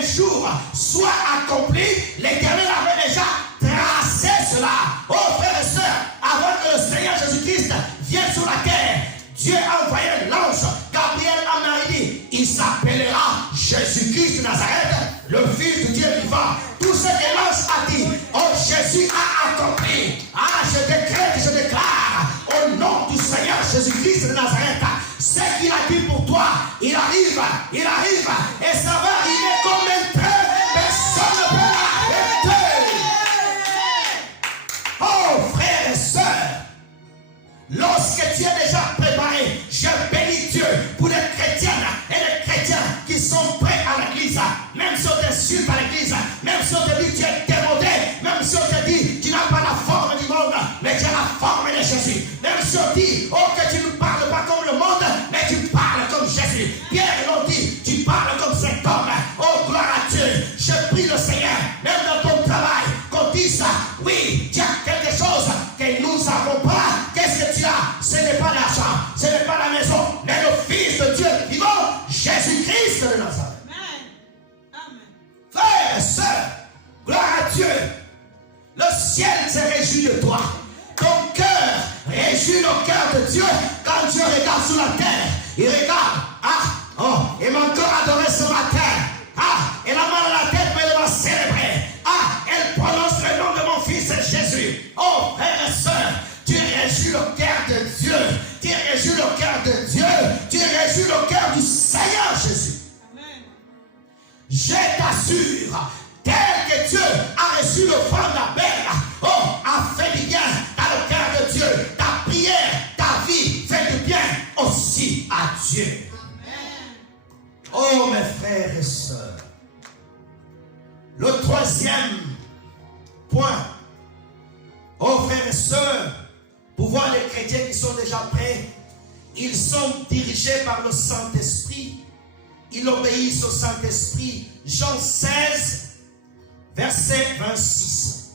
un jour soit accompli, l'Éternel avait déjà tracé cela. Oh frères et sœurs, avant que le Seigneur Jésus-Christ vienne sur la terre, Dieu a envoyé l'ange Gabriel à Marie. Il s'appellera Jésus-Christ de Nazareth, le Fils du Dieu vivant. Tout ce que l'ange a dit, oh Jésus a accompli. Ah, je décrète, je déclare, au nom du Seigneur Jésus-Christ de Nazareth, ce qu'il a dit pour toi, il arrive, et ça va arriver comme un train, personne ne peut l'arrêter. Oh frères et sœurs, lorsque tu es déjà préparé, je bénis Dieu pour les chrétiennes et les chrétiens qui sont prêts à l'église. Même si on t'insulte à l'église, même si on te dit tu es démodé, même si on te dit tu n'as pas la forme du monde, mais tu as la forme de Jésus. Même si on dit oh que tu ne parles pas comme le monde, mais tu parles comme Jésus. Pierre l'ont dit, tu parles comme cet homme. Oh gloire à Dieu, je prie le Seigneur, même dans ton travail, qu'on dise oui, tu as quelque chose que nous n'avons pas. Qu'est-ce que tu as? Ce n'est pas l'argent, ce n'est pas la maison, mais le Fils de Dieu vivant, Jésus-Christ de Nazareth. Amen. Frères et sœurs, gloire à Dieu. Le ciel se réjouit de toi. Ton cœur réjouit le cœur de Dieu. Quand Dieu regarde sur la terre, il regarde. Ah, oh, et mon cœur adoré ce matin. Ah, et la main à la tête, mais elle va célébrer. Ah, elle prononce le nom de mon fils Jésus. Oh, frères et sœurs, tu réjouis le cœur de Dieu. Tu réjouis le cœur de Dieu. Tu réjouis le cœur du Seigneur Jésus. Amen. Je t'assure, tel que Dieu a reçu le front d'Abel, oh, a fait du bien dans le cœur de Dieu. Ta prière, ta vie fait du bien aussi à Dieu. Amen. Oh mes frères et sœurs, le troisième point, oh frères et sœurs, pour voir les chrétiens qui sont déjà prêts, ils sont dirigés par le Saint-Esprit, ils obéissent au Saint-Esprit. Jean 16, verset 26.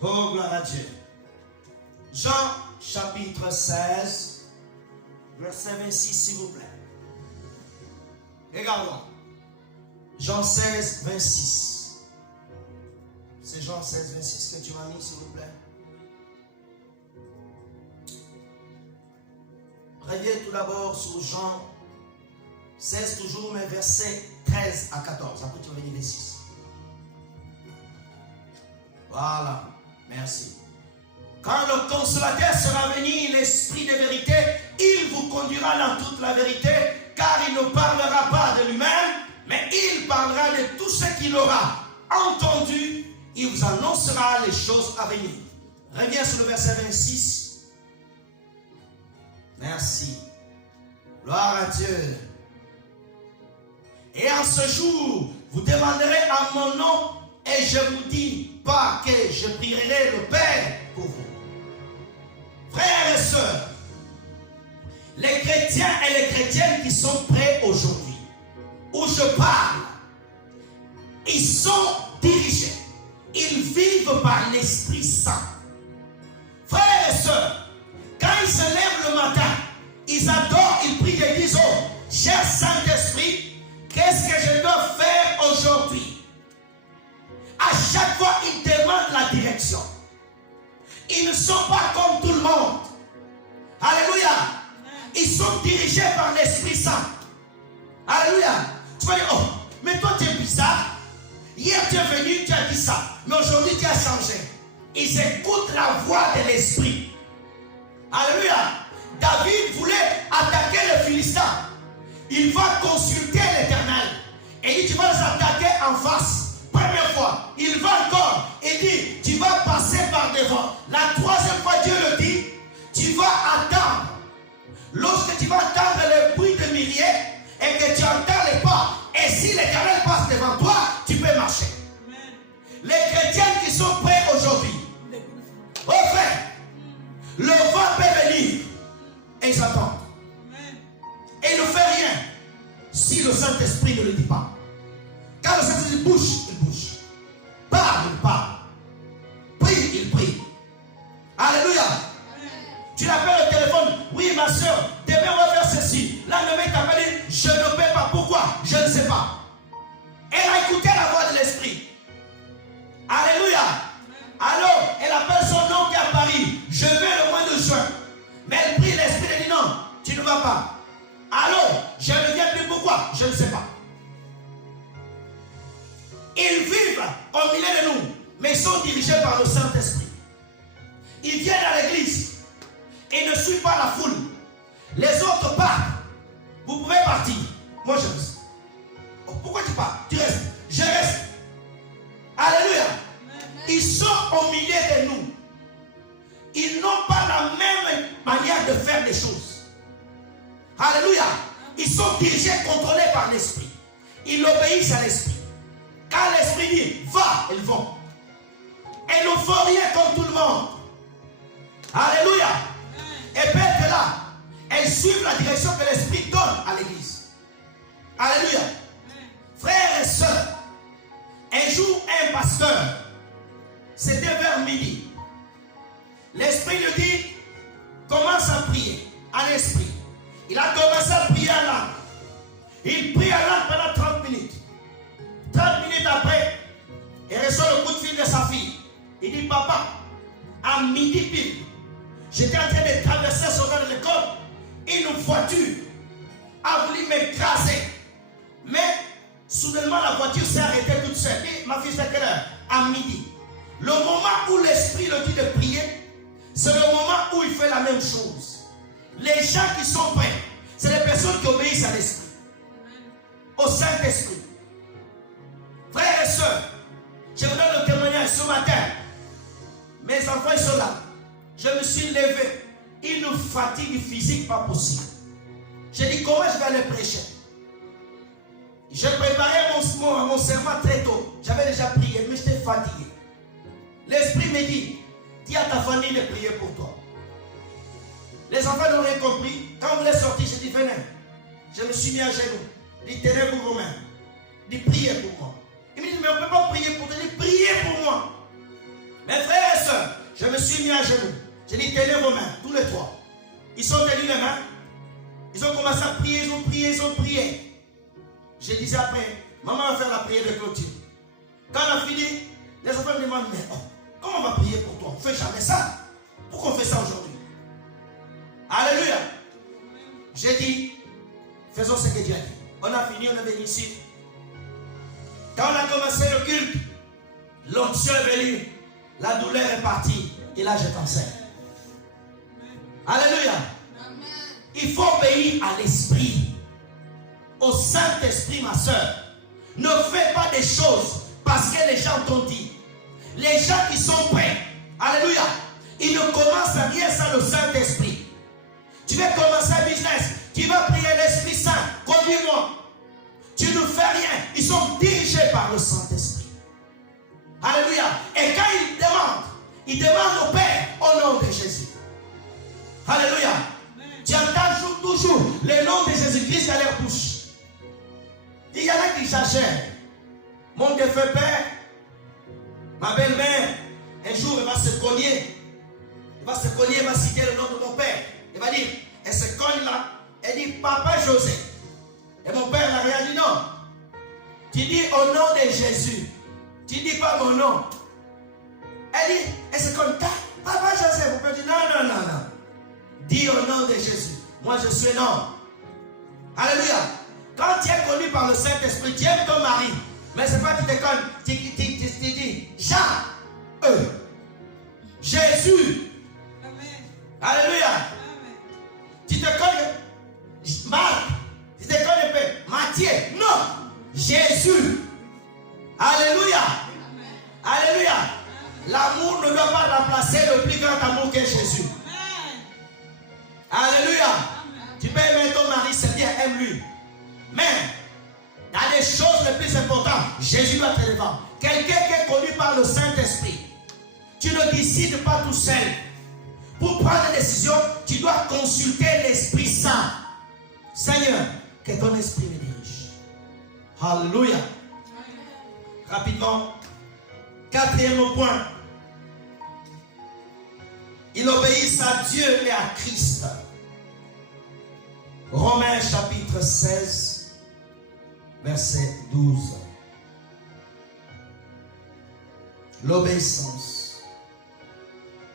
Oh gloire à Dieu. Jean chapitre 16, verset 26, s'il vous plaît. Regardons. Jean 16, 26. C'est Jean 16, 26 que tu m'as mis, s'il vous plaît. Reviens tout d'abord sur Jean 16 toujours, mais versets 13 à 14. Après tu vas venir les 6. Voilà. Merci. Quand le consolateur sera venu, l'esprit de vérité, il vous conduira dans toute la vérité, car il ne parlera pas de lui-même, mais il parlera de tout ce qu'il aura entendu. Il vous annoncera les choses à venir. Reviens sur le verset 26. Merci. Gloire à Dieu. Et en ce jour, vous demanderez à mon nom, et je vous dis pas que je prierai le Père pour vous. Frères et sœurs, les chrétiens et les chrétiennes qui sont prêts aujourd'hui, où je parle, ils sont dirigés, ils vivent par l'Esprit Saint. Frères et sœurs, quand ils se lèvent le matin, ils adorent, ils prient et disent oh, cher Saint-Esprit, qu'est-ce que je dois faire aujourd'hui? À chaque fois, ils demandent la direction. Ils ne sont pas comme tout le monde. Alléluia. Ils sont dirigés par l'Esprit Saint. Alléluia. Tu vas dire, oh, mais toi tu es bizarre. Hier tu es venu, tu as dit ça. Mais aujourd'hui tu as changé. Ils écoutent la voix de l'Esprit. Alléluia. David voulait attaquer les Philistins. Il va consulter l'Éternel. Et il dit, tu vas les attaquer en face. Première fois, il va encore. Il dit, tu vas passer par devant. La troisième fois, Dieu le dit, tu vas attendre. Lorsque tu vas entendre le bruit de milliers et que tu entends les pas, et si l'Éternel passe devant toi, tu peux marcher. Amen. Les chrétiens qui sont prêts aujourd'hui, oh frère, le vent peut venir et ils attendent. Et il ne fait rien si le Saint-Esprit ne le dit pas. Quand le Saint-Esprit bouge, il bouge. Parle, il parle. Prie, il prie. Alléluia. Amen. Tu l'appelles au téléphone. Oui, ma soeur, demain on va faire ceci. Là, le mec t'a dit, je ne peux pas. Pourquoi? Je ne sais pas. écouter la voix de l'Esprit. Alléluia. Alors, elle appelle son nom qui est à Paris. Je vais le mois de juin. Mais elle prie, l'Esprit elle dit non, tu ne vas pas. Alors, je ne viens plus, pourquoi? Je ne sais pas. Ils vivent au milieu de nous, mais ils sont dirigés par le Saint-Esprit. Ils viennent à l'église et ne suivent pas la foule. Les autres partent. Vous pouvez partir. Moi, je reste. Oh, pourquoi tu pars? Tu restes. Je reste. Alléluia. Ils sont au milieu de nous. Ils n'ont pas la même manière de faire les choses. Alléluia. Ils sont dirigés, contrôlés par l'Esprit. Ils obéissent à l'Esprit. Quand l'Esprit dit, va, ils vont. Elles ne font rien comme tout le monde. Alléluia. Et puis être là, elles suivent la direction que l'Esprit donne à l'église. Alléluia. Frères et sœurs, un jour, un pasteur, c'était vers midi. L'Esprit lui dit, commence à prier à l'Esprit. Il a commencé à prier en langue. Il prie en langue pendant 30 minutes. 30 minutes après, il reçoit le coup de fil de sa fille. Il dit, papa, à midi pile, j'étais en train de traverser son de l'école. Une voiture a voulu m'écraser. Mais soudainement, la voiture s'est arrêtée toute seule. Et ma fille, c'est à quelle heure? À midi. Le moment où l'Esprit le dit de prier, c'est le moment où il fait la même chose. Les gens qui sont prêts, c'est les personnes qui obéissent à l'Esprit, au Saint-Esprit. Frères et sœurs, je vous donne le témoignage ce matin. Mes enfants, ils sont là. Je me suis levé. Une fatigue physique pas possible. J'ai dit, comment je vais aller prêcher? J'ai préparé mon serment très tôt. J'avais déjà prié, mais j'étais fatigué. L'Esprit me dit, dis à ta famille de prier pour toi. Les enfants n'ont rien compris. Quand vous voulez sortir, j'ai dit, venez. Je me suis mis à genoux. Dit, tenez pour vos mains. Dit, priez pour moi. Il me dit, mais on ne peut pas prier pour toi. Il dit, priez pour moi. Mes frères et sœurs, je me suis mis à genoux. J'ai dit, tenez vos mains, tous les trois. Ils sont tenus les mains. Ils ont commencé à prier, ils ont prié, ils ont prié. Je disais après, maman va faire la prière de clôture. Quand on a fini, les enfants me demandent, mais oh, comment on va prier pour toi? On ne fait jamais ça. Pourquoi on fait ça aujourd'hui? Alléluia. J'ai dit, faisons ce que Dieu a dit. On a fini, on est venu ici. Quand on a commencé le culte, l'onction est venue, la douleur est partie, et là je t'enseigne. Alléluia. Il faut obéir à l'Esprit, au Saint-Esprit, ma soeur. Ne fais pas des choses parce que les gens t'ont dit. Les gens qui sont prêts, alléluia, ils ne commencent à rien sans le Saint-Esprit. Tu veux commencer un business, tu vas prier l'Esprit Saint, conduis-moi. Tu ne fais rien, ils sont dirigés par le Saint-Esprit. Alléluia. Et quand ils demandent au Père au nom de Jésus. Alléluia. Tu entends toujours le nom de Jésus-Christ à leur bouche. Il y en a qui exagèrent. Mon défunt père, ma belle-mère, un jour elle va se cogner. Elle va se cogner, elle va citer le nom de mon père. Elle va dire, elle se cogne là. Elle dit, Papa José. Et mon père n'a rien dit, non. Tu dis au nom de Jésus. Tu dis pas mon nom. Elle dit, elle se cogne, Papa José. Mon père dit, non. Dis au nom de Jésus. Moi je suis un homme. Alléluia. Quand tu es connu par le Saint-Esprit, tu aimes ton mari. Mais c'est pas que tu te connes. Tu dis Jean. Jésus. Amen. Alléluia. Amen. Tu te connais Marc. Tu te connais Matthieu. Non. Jésus. Alléluia. Amen. Alléluia. L'amour ne doit pas remplacer le plus grand amour qu'est Jésus. Alléluia. Amen. Tu peux aimer ton mari, c'est bien, aime-lui. Mais, dans les choses les plus importantes, Jésus doit être devant. Quelqu'un qui est connu par le Saint-Esprit. Tu ne décides pas tout seul. Pour prendre une décision, tu dois consulter l'Esprit Saint. Seigneur, que ton esprit me dirige. Alléluia. Rapidement. Quatrième point. Ils obéissent à Dieu et à Christ. Romains chapitre 16, verset 12. L'obéissance.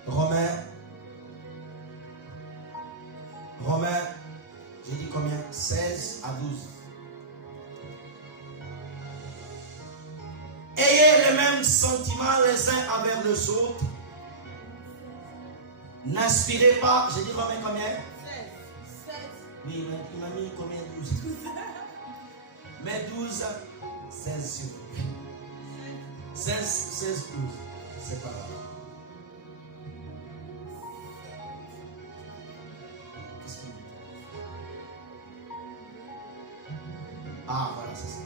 Romains, j'ai dit combien? 16 à 12. Ayez les mêmes sentiments les uns envers les autres. N'aspirez pas, j'ai dit combien? 16. Oui, il m'a mis combien? 12. Mais 12, 16 sur 16, 12. C'est pas grave. Qu'est-ce qu'il dit? Ah, voilà, c'est ça.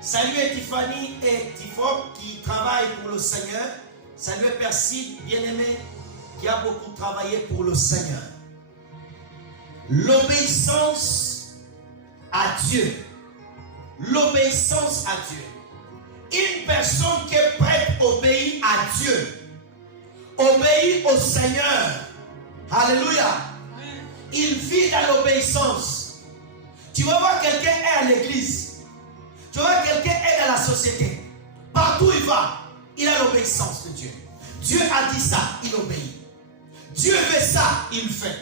Salut Tiffany et Tifo qui travaillent pour le Seigneur. Salut Perside, bien-aimé, qui a beaucoup travaillé pour le Seigneur. L'obéissance à Dieu. L'obéissance à Dieu. Une personne qui est prête à obéir à Dieu, obéir au Seigneur. Alléluia. Il vit dans l'obéissance. Tu vas voir quelqu'un est à l'église. Tu vas voir quelqu'un est dans la société. Partout il va, il a l'obéissance de Dieu. Dieu a dit ça, il obéit. Dieu veut ça, il fait.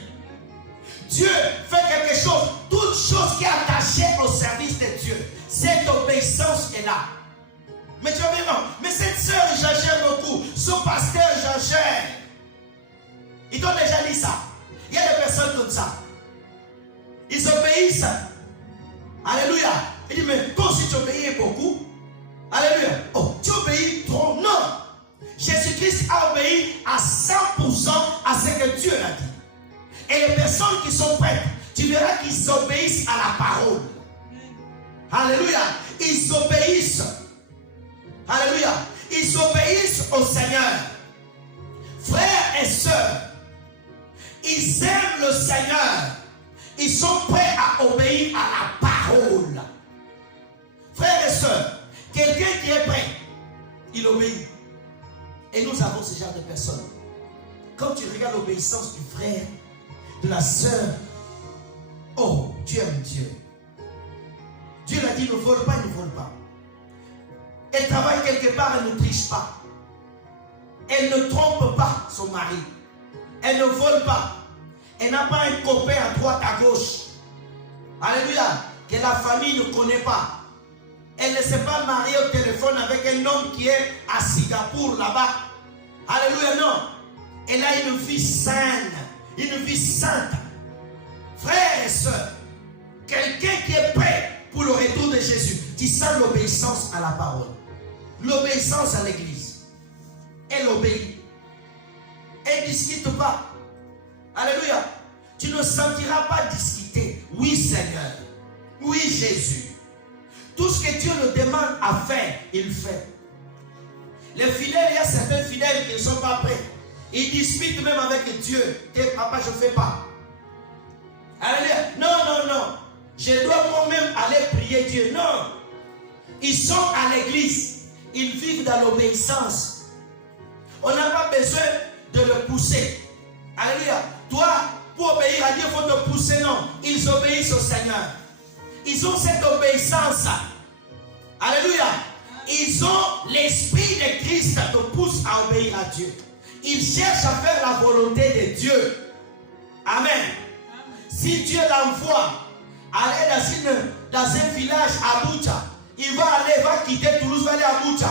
Dieu fait quelque chose, toute chose qui est attachée au service de Dieu. Cette obéissance est là. Mais tu vas me dire, non, mais cette sœur, j'achète beaucoup. Ce pasteur, j'achète. Ils t'ont déjà dit ça. Il y a des personnes comme ça. Ils obéissent. Alléluia. Il dit, mais quand si tu obéis beaucoup, alléluia. Oh, tu obéis trop. Non. Jésus-Christ a obéi à 100% à ce que Dieu a dit. Et les personnes qui sont prêtes, tu verras qu'ils obéissent à la parole. Alléluia. Ils obéissent. Alléluia. Ils obéissent au Seigneur. Frères et sœurs, ils aiment le Seigneur. Ils sont prêts à obéir à la parole. Frères et sœurs, quelqu'un qui est prêt, il obéit. Et nous avons ce genre de personnes. Quand tu regardes l'obéissance du frère, de la sœur, oh, tu aimes Dieu. Dieu l'a dit, ne vole pas, ne vole pas. Elle travaille quelque part, elle ne triche pas. Elle ne trompe pas son mari. Elle ne vole pas. Elle n'a pas un copain à droite, à gauche. Alléluia. Que la famille ne connaît pas. Elle ne s'est pas mariée au téléphone avec un homme qui est à Singapour là-bas. Alléluia, non. Elle a une vie saine. Une vie sainte. Frères et sœurs, quelqu'un qui est prêt pour le retour de Jésus, tu sens l'obéissance à la parole. L'obéissance à l'église. Elle obéit. Elle ne discute pas. Alléluia. Tu ne sentiras pas discuter. Oui Seigneur. Oui Jésus. Tout ce que Dieu le demande à faire, il fait. Les fidèles, il y a certains fidèles qui ne sont pas prêts. Ils discutent même avec Dieu. Que papa, je ne fais pas. Alléluia. Non, non, non. Je dois moi-même aller prier Dieu. Non. Ils sont à l'église. Ils vivent dans l'obéissance. On n'a pas besoin de le pousser. Alléluia. Toi, pour obéir à Dieu, il faut te pousser. Non. Ils obéissent au Seigneur. Ils ont cette obéissance. Alléluia. Ils ont l'esprit de Christ qui te pousse à obéir à Dieu. Ils cherchent à faire la volonté de Dieu. Amen. Si Dieu l'envoie aller dans un village à Boucha, il va quitter Toulouse, va aller à Boucha.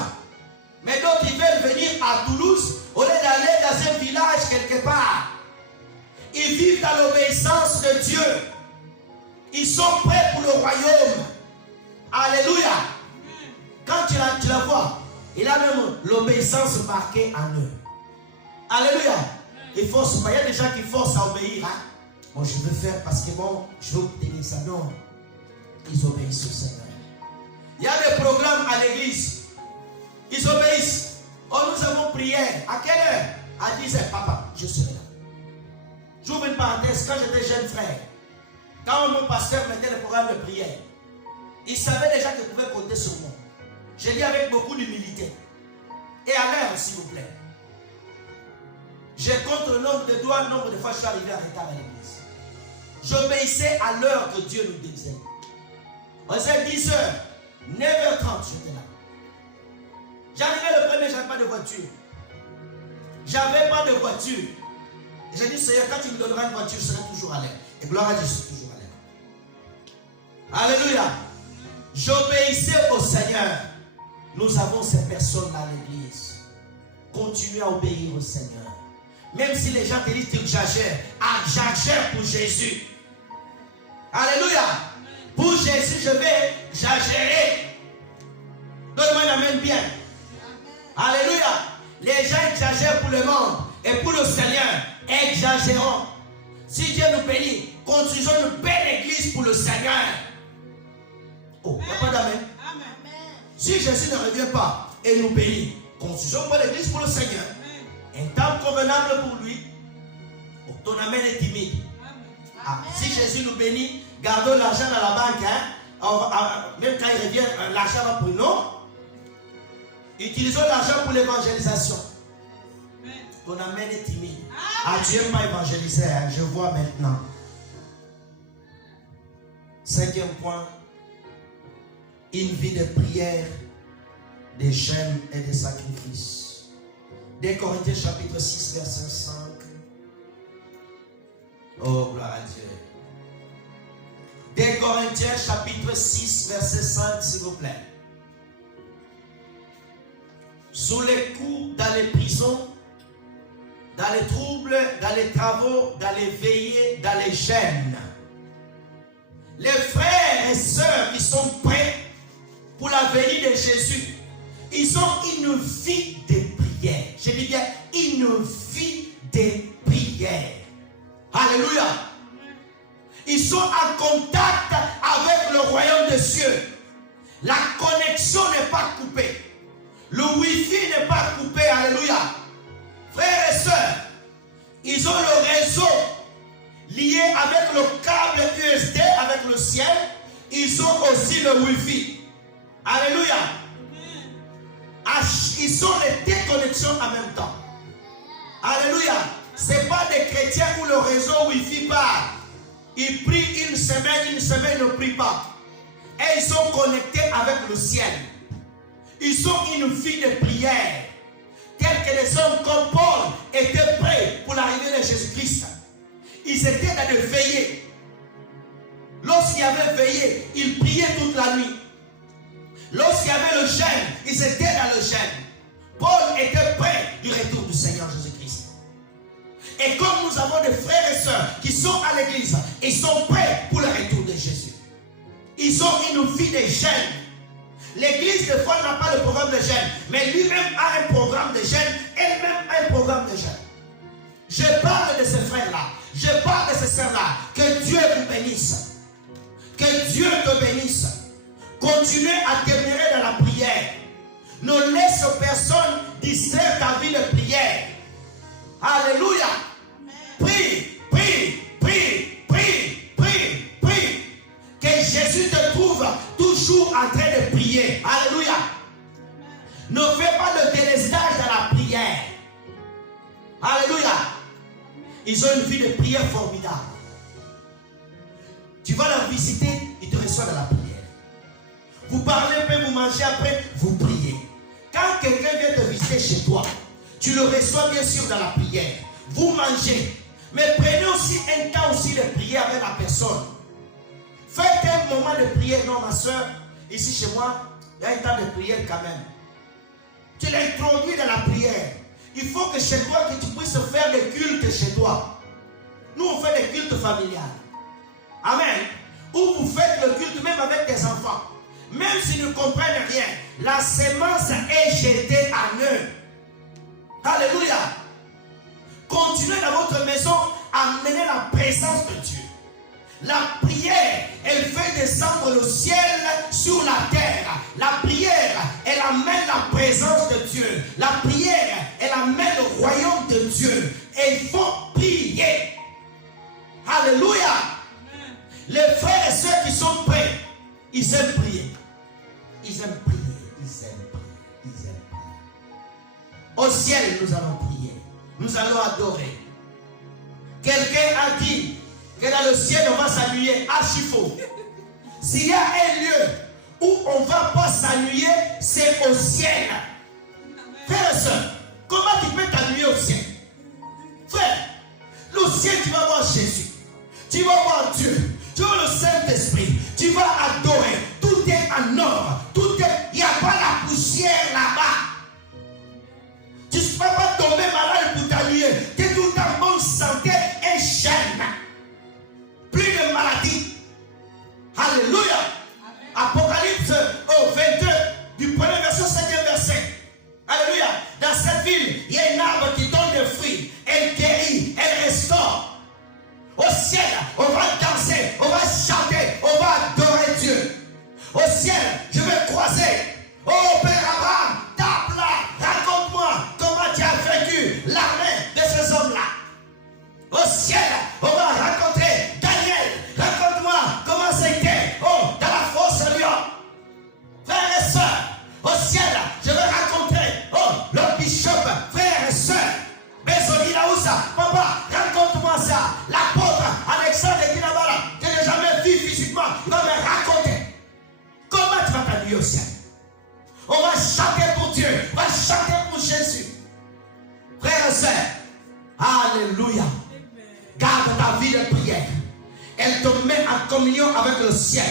Mais d'autres, ils veulent venir à Toulouse au lieu d'aller dans un village quelque part. Ils vivent dans l'obéissance de Dieu. Ils sont prêts pour le royaume. Alléluia. Quand tu la vois, il a même l'obéissance marquée en eux. Alléluia. Il force pas. Il y a des gens qui forcent à obéir. Hein? Bon, je veux faire parce que bon, je veux obtenir ça. Non. Ils obéissent au Seigneur. Il y a des programmes à l'église. Ils obéissent. Oh, nous avons prié. À quelle heure? À 10h. Papa, je serai là. J'ouvre une parenthèse. Quand j'étais jeune frère, quand mon pasteur mettait le programme de prière, il savait déjà qu'il pouvait compter sur moi. Je dis avec beaucoup d'humilité. Et à l'heure, s'il vous plaît. Je compte le nombre de doigts, le nombre de fois je suis arrivé en retard à l'église. J'obéissais à l'heure que Dieu nous disait. On disait 10h, 9h30, j'étais là. J'arrivais le premier, je n'avais pas de voiture. J'avais pas de voiture. Et j'ai dit, Seigneur, quand tu me donneras une voiture, je serai toujours à l'air. Et gloire à Dieu, je suis toujours à l'air. Alléluia. J'obéissais au Seigneur. Nous avons ces personnes-là à l'église. Continuez à obéir au Seigneur. Même si les gens te disent que tu exagères, j'exagère pour Jésus. Alléluia. Pour Jésus, je vais exagérer. Donne-moi un amen bien. Alléluia. Les gens exagèrent pour le monde. Et pour le Seigneur, exagérons. Si Dieu nous bénit, construisons une belle église pour le Seigneur. Oh, il n'y a pas d'amen. Si Jésus ne revient pas et nous bénit, construisons une belle église pour le Seigneur. Un temps convenable pour lui. Oh, ton amen est timide. Ah, si Jésus nous bénit, gardons l'argent dans la banque. Même quand il revient, l'argent va pour nous. Utilisons l'argent pour l'évangélisation. Ton amen est timide. Ah, tu n'aimes pas évangéliser, hein? Je vois maintenant. 5e point. Une vie de prière, de jeûne et de sacrifice. 2 Corinthiens chapitre 6, verset 5. Oh, gloire à Dieu. 2 Corinthiens chapitre 6, verset 5, s'il vous plaît. Sous les coups, dans les prisons, dans les troubles, dans les travaux, dans les veillées, dans les gênes. Les frères et sœurs qui sont prêts pour la venue de Jésus, ils ont une vie de prière. Je dis bien, une vie de prière. Alléluia. Ils sont en contact avec le royaume des cieux. La connexion n'est pas coupée. Le wifi n'est pas coupé. Alléluia. Frères et sœurs, ils ont le réseau lié avec le câble USB avec le ciel. Ils ont aussi le wifi. Alléluia. Ils ont les deux connexions en même temps. Alléluia. Ce n'est pas des chrétiens où le réseau wifi part. Ils prient une semaine ne prient pas. Et ils sont connectés avec le ciel. Ils ont une vie de prière. Tels que les hommes comme Paul étaient prêts pour l'arrivée de Jésus-Christ. Ils étaient dans des veillées. Lorsqu'il y avait veillé, ils priaient toute la nuit. Lorsqu'il y avait le jeûne, ils étaient dans le jeûne. Paul était prêt du retour du Seigneur Jésus-Christ. Et comme nous avons des frères et sœurs qui sont à l'église, ils sont prêts pour le retour de Jésus. Ils ont une vie de jeûne. L'église, des fois, n'a pas de programme de jeûne, mais lui-même a un programme de jeûne, elle-même a un programme de jeûne. Je parle de ces frères-là, je parle de ces sœurs-là. Que Dieu vous bénisse. Que Dieu te bénisse. Continuez à demeurer dans la prière. Ne laisse personne distraire ta vie de prière. Alléluia. Prie, prie, prie, prie, prie, prie. Que Jésus te trouve toujours en train de prier. Alléluia. Ne fais pas le délestage dans la prière. Alléluia. Ils ont une vie de prière formidable. Tu vas leur visiter, ils te reçoivent dans la prière. Vous parlez, puis vous mangez après, vous priez. Quand quelqu'un vient te visiter chez toi, tu le reçois bien sûr dans la prière. Vous mangez. Mais prenez aussi un temps aussi de prier avec la personne. Faites un moment de prière. Non, ma soeur, ici chez moi, il y a un temps de prière quand même. Tu l'introduis dans la prière. Il faut que chez toi, que tu puisses faire des cultes chez toi. Nous, on fait des cultes familiales. Amen. Où vous faites le culte même avec des enfants. Même s'ils ne comprennent rien, la sémence est jetée en eux. Alléluia. Continuez dans votre maison à mener la présence de Dieu. La prière, elle fait descendre le ciel sur la terre. La prière, elle amène la présence de Dieu. La prière, elle amène le royaume de Dieu. Et il faut prier. Alléluia. Les frères et sœurs qui sont prêts, ils aiment prier. Ils aiment prier. Ils aiment prier. Ils aiment prier. Au ciel, nous allons prier. Nous allons adorer. Quelqu'un a dit que dans le ciel, on va s'ennuyer. Archi faux. S'il y a un lieu où on ne va pas s'ennuyer, c'est au ciel. Frère et soeur, comment tu peux t'allumer au ciel? Frère, le ciel, tu vas voir Jésus. Tu vas voir Dieu. Tu vas le Saint-Esprit. Tu vas adorer. Tout est en or. Tout est... Il n'y a pas la poussière là-bas. Tu ne vas pas tomber malade pour t'allumer. Tu es tout en bonne santé et jeune. Plus de maladies. Alléluia. Apocalypse au 22, du premier verset au 5e verset. Alléluia. Dans cette ville, il y a un arbre qui donne des fruits. Elle guérit, elle restaure. Au ciel, on va danser, on va chanter, on va adorer Dieu. Au ciel, je vais croiser. Oh Père Abraham, tape là, raconte-moi comment tu as vaincu l'armée de ces hommes-là. Au ciel, on va rencontrer Daniel. Raconte-moi comment c'était. Oh, dans la fosse lion. Frères et sœurs, au ciel, je vais rencontrer. Oh, le bishop, frères et sœurs. Besoni Laoussa, papa, raconte-moi ça. L'apôtre Alexandre Kinabala, que je n'ai jamais vu physiquement, il va me raconter. Comment tu vas t'habiller au ciel? On va chanter pour Dieu, on va chanter pour Jésus. Frères et sœurs, alléluia. Garde ta vie de prière. Elle te met en communion avec le ciel.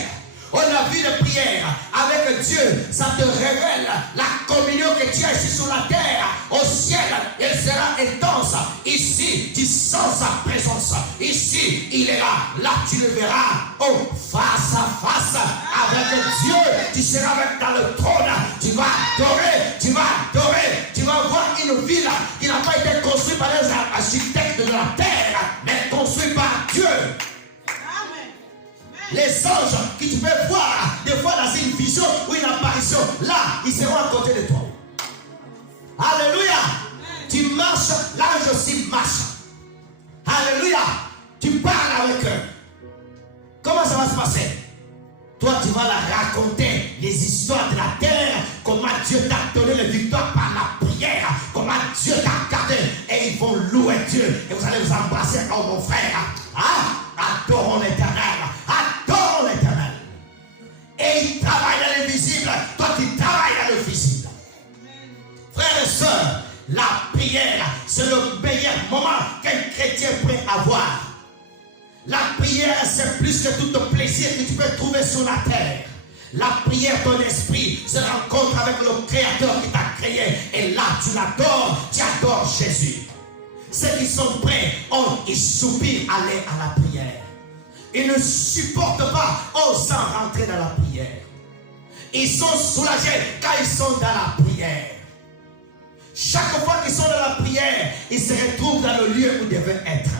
Oh, la vie de prière avec Dieu, ça te révèle la communion que tu as ici sur la terre. Au ciel, elle sera intense. Ici, tu sens sa présence. Ici, il est là. Là, tu le verras. Oh, face à face avec Dieu. Tu seras avec dans le trône. Tu vas adorer. Tu vas adorer. Tu vas voir une ville qui n'a pas été construite par les architectes de la terre, mais construite par Dieu. Les anges que tu peux voir des fois dans une vision ou une apparition, là, ils seront à côté de toi. Alléluia. Tu marches, l'ange aussi marche. Alléluia. Tu parles avec eux. Comment ça va se passer? Toi, tu vas leur raconter les histoires de la terre, comment Dieu t'a donné la victoire par la prière, comment Dieu t'a gardé, et ils vont louer Dieu, et vous allez vous embrasser comme mon frère. Ah, adorons l'Éternel, adorons l'Éternel. Et il travaille dans l'invisible, toi tu travailles dans le visible. Frères et sœurs, la prière, c'est le meilleur moment qu'un chrétien peut avoir. La prière, c'est plus que tout le plaisir que tu peux trouver sur la terre. La prière, ton esprit se rencontre avec le Créateur qui t'a créé. Et là, tu l'adores, tu adores Jésus. Ceux qui sont prêts, ils soupirent aller à la prière. Ils ne supportent pas, sans rentrer dans la prière. Ils sont soulagés quand ils sont dans la prière. Chaque fois qu'ils sont dans la prière, ils se retrouvent dans le lieu où ils devaient être.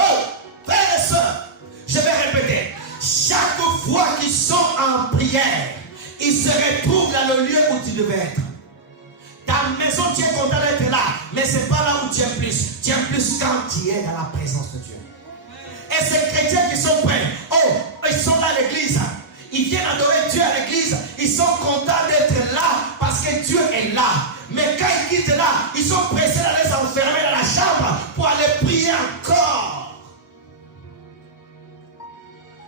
Oh, frères et sœurs, je vais répéter. Chaque fois qu'ils sont en prière, ils se retrouvent dans le lieu où tu devais être. Ta maison, tu es content d'être là, mais ce n'est pas là où tu es plus. Tu es plus quand tu es dans la présence de Dieu. Et ces chrétiens qui sont prêts, ils sont là à l'église. Ils viennent adorer Dieu à l'église. Ils sont contents d'être là parce que Dieu est là. Mais quand ils quittent là, ils sont pressés d'aller s'enfermer dans la chambre pour aller prier encore.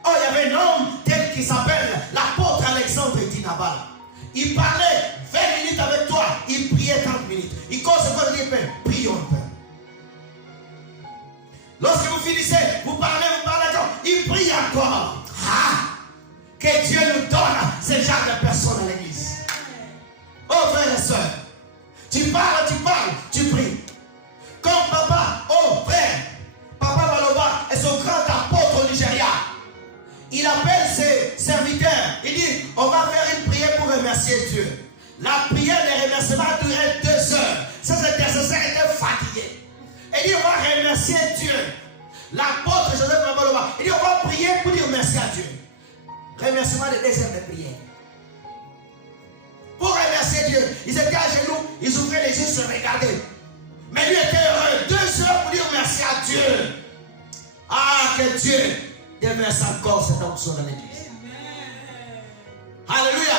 Oh, il y avait un homme tel qui s'appelle l'apôtre Alexandre Dinabala. Il parlait 20 minutes avec toi, il priait 30 minutes. Il cause quoi dire, prions un peu. Lorsque vous finissez, vous parlez encore, il prie encore. Que Dieu nous donne ce genre de personnes à l'église. Oh frères et sœurs, tu parles, tu pries. Comme papa, frère, papa Maloba est son grand apôtre au Nigeria. Il appelle ses serviteurs, il dit, on va faire une prière pour remercier Dieu. La prière de remerciement a duré 2 heures. Ces intercesseurs étaient fatigués. Il dit, on va remercier Dieu. L'apôtre Joseph Maloba, il dit, on va prier pour dire merci à Dieu. Remerciement de 2 heures de prière. Pour remercier Dieu, ils étaient à genoux, ils ouvraient les yeux, se regardaient. Mais lui était heureux. 2 heures pour dire merci à Dieu. Que Dieu déverse encore cette onction dans l'église. Alléluia.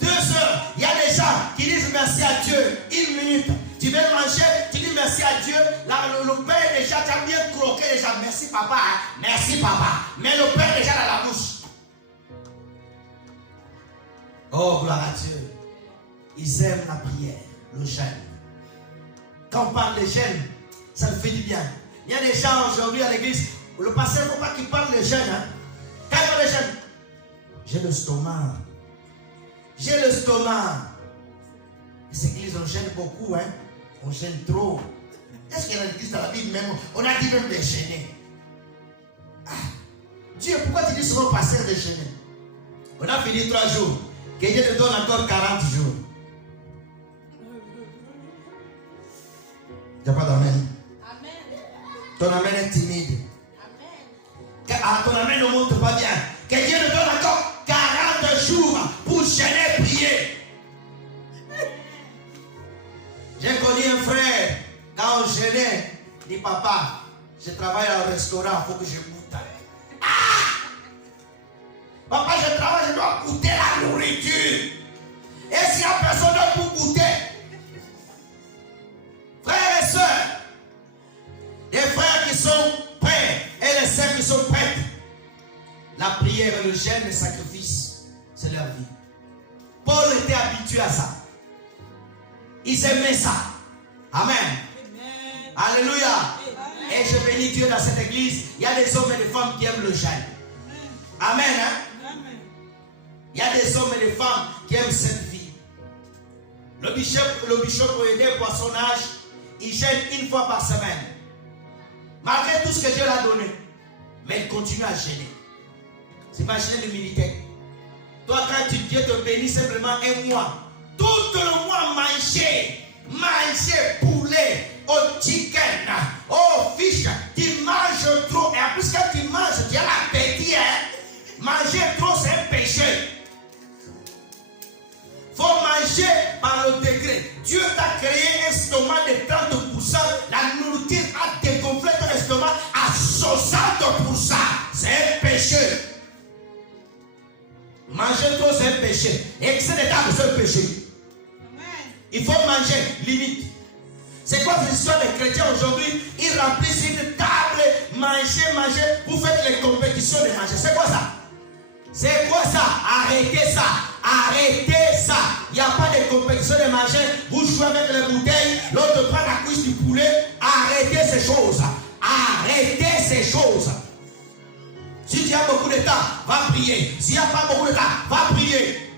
2 heures. Il y a des gens qui disent merci à Dieu. 1 minute. Tu viens manger, tu dis merci à Dieu. Là, le père déjà, tu as bien croqué déjà. Merci papa. Merci papa. Mais le père déjà dans la bouche. Oh, gloire à Dieu. ils aiment la prière, le jeûne. Quand on parle de jeûne, ça nous fait du bien. Il y a des gens aujourd'hui à l'église, où le pasteur ne faut pas qu'il parle de jeûne. Hein? Quand il parle de jeûne, j'ai le stomac. J'ai le stomac. Les églises, on gêne beaucoup, hein? On gêne trop. Est-ce qu'il y a l'église dans la Bible même? On a dit même de gêner. Ah, Dieu, pourquoi tu dis souvent au pasteur de gêner? On a fini 3 jours. Que Dieu te donne encore 40 jours. Il n'y a pas d'amen. Amen. Ton amen est timide. Amen. Ton amen ne montre pas bien. Que Dieu te donne encore 40 jours pour gêner, prier. J'ai connu un frère, quand on gênait, il dit papa, je travaille au restaurant, il faut que je goûte. Ah! Papa, je travaille, je dois goûter la nourriture. Et s'il n'y a personne d'autre pour goûter, frères et sœurs, les frères qui sont prêts et les sœurs qui sont prêtes, la prière, le jeûne, le sacrifice, c'est leur vie. Paul était habitué à ça. Ils aimaient ça. Amen. Amen. Alléluia. Amen. Et je bénis Dieu dans cette église. Il y a des hommes et des femmes qui aiment le jeûne. Amen. Hein? Amen. Il y a des hommes et des femmes qui aiment cette vie. Le bishop pour aider pour son âge, il jeûne une fois par semaine. Malgré tout ce que Dieu l'a donné. Mais il continue à jeûner. C'est pas jeûner le militaire. Toi, quand Dieu te bénit simplement un mois, tout le mois manger poulet, au chicken, au fish, tu manges trop. Et en plus quand tu manges, tu as l'appétit. Hein? Manger trop, c'est un péché. Faut manger par le degré. Dieu t'a créé un estomac de 30%. La nourriture a dégonflé ton estomac à 60%. C'est un péché. Manger trop, c'est un péché. Excès de table, c'est un péché. Il faut manger, limite. C'est quoi cette histoire des chrétiens aujourd'hui? Ils remplissent une table, manger, pour faire les compétitions de manger. C'est quoi ça? C'est quoi ça? Arrêtez ça. Arrêtez ça. Il n'y a pas de compétition de manger. Vous jouez avec les bouteilles, l'autre prend la cuisse du poulet. Arrêtez ces choses. Arrêtez ces choses. Si tu as beaucoup de temps, va prier. S'il n'y a pas beaucoup de temps, va prier.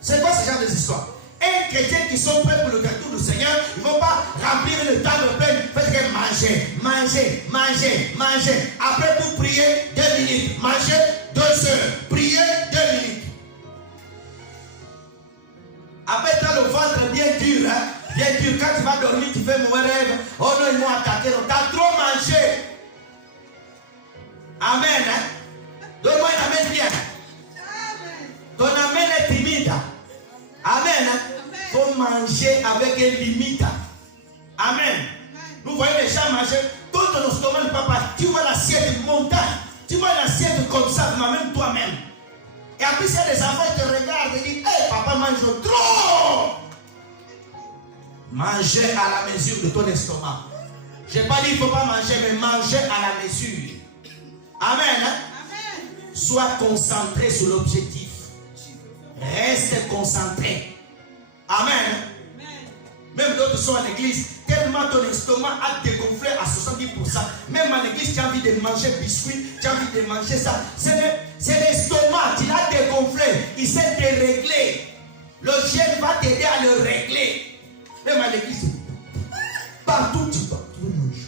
C'est quoi ce genre d'histoire? Un chrétien qui sont prêts pour le retour du Seigneur, ils ne vont pas remplir le table plein. Faites que manger. Après, pour prier, 2 minutes. Manger, 2 heures. Prier, 2 minutes. Après, tu as le ventre bien dur. Hein? Bien dur. Quand tu vas dormir, tu fais mauvais rêve. Oh non, ils m'ont attaqué. Tu as trop mangé. Amen. Hein? Donne-moi une amen bien. Ton amen est timide. Amen. Il faut manger avec une limite. Amen. Nous voyons les gens manger. Tout ton estomac ne peut pas. Tu vois l'assiette montagne. Tu vois l'assiette comme ça, même toi-même. Et après, il y a des enfants qui te regardent et disent hey, papa mange trop. Manger à la mesure de ton estomac. Je n'ai pas dit qu'il ne faut pas manger, mais manger à la mesure. Amen. Amen. Sois concentré sur l'objectif. Reste concentré. Amen. Amen. Même d'autres sont à l'église, tellement ton estomac a dégonflé à 70%. Même à l'église, tu as envie de manger biscuit, tu as envie de manger ça. C'est l'estomac, tu l'as dégonflé. Il s'est déréglé. Le jeûne va t'aider à le régler. Même à l'église, partout tu vas manger.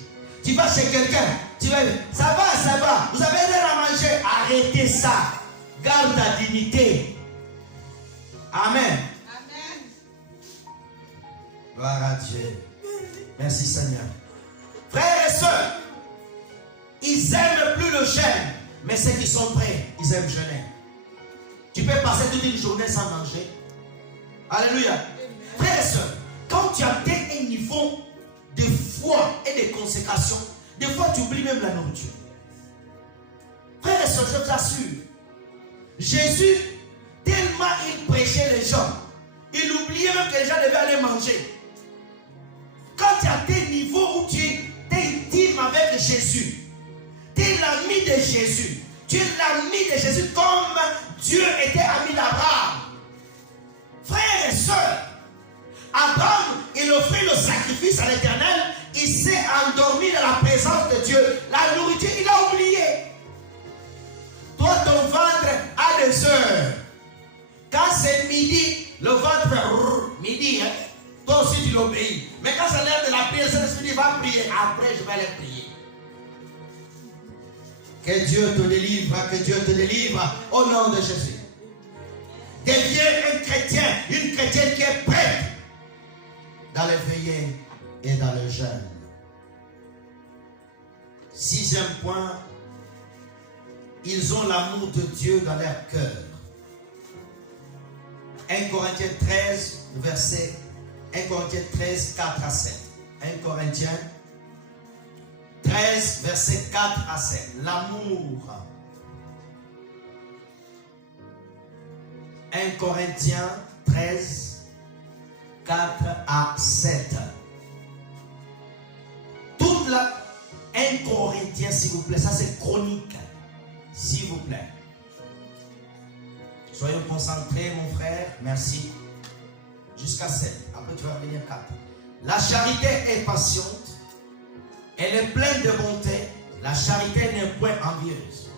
Tu vas chez quelqu'un, tu vas dire, ça va, vous avez rien à manger. Arrêtez ça. Garde ta dignité. Amen. Amen. Gloire à Dieu. Merci Seigneur. Frères et sœurs, ils n'aiment plus le jeûne, mais ceux qui sont prêts, ils aiment jeûner. Tu peux passer toute une journée sans manger. Alléluia. Frères et sœurs, quand tu atteins un niveau de foi et de consécration, des fois tu oublies même la nourriture. Frères et sœurs, je t'assure, Jésus, tellement il prêchait les gens, il oubliait même que les gens devaient aller manger. Quand tu as des niveaux où tu es intime avec Jésus, tu es l'ami de Jésus, tu es l'ami de Jésus comme Dieu était ami d'Abraham. Frères et sœurs, Abraham, il offrit le sacrifice à l'Éternel. Il s'est endormi dans la présence de Dieu. La nourriture, il a oublié. Toi, ton ventre a des heures. Quand c'est midi, le ventre fait midi. Hein? Toi aussi, tu l'obéis. Mais quand c'est l'heure de la prière, le Saint-Esprit va prier. Après, je vais aller prier. Que Dieu te délivre, que Dieu te délivre au nom de Jésus. Deviens un chrétien, une chrétienne qui est prête dans les veillées et dans le jeûne. 6e point, ils ont l'amour de Dieu dans leur cœur. 1 Corinthiens 13, verset 1 Corinthiens 13, 4 à 7. 1 Corinthiens 13, verset 4 à 7. L'amour. 1 Corinthiens 13, 4 à 7. Toute la 1 Corinthiens, s'il vous plaît, ça c'est chronique. S'il vous plaît. Soyez concentrés, mon frère. Merci. Jusqu'à 7. Après, tu vas revenir 4. La charité est patiente. Elle est pleine de bonté. La charité n'est point envieuse.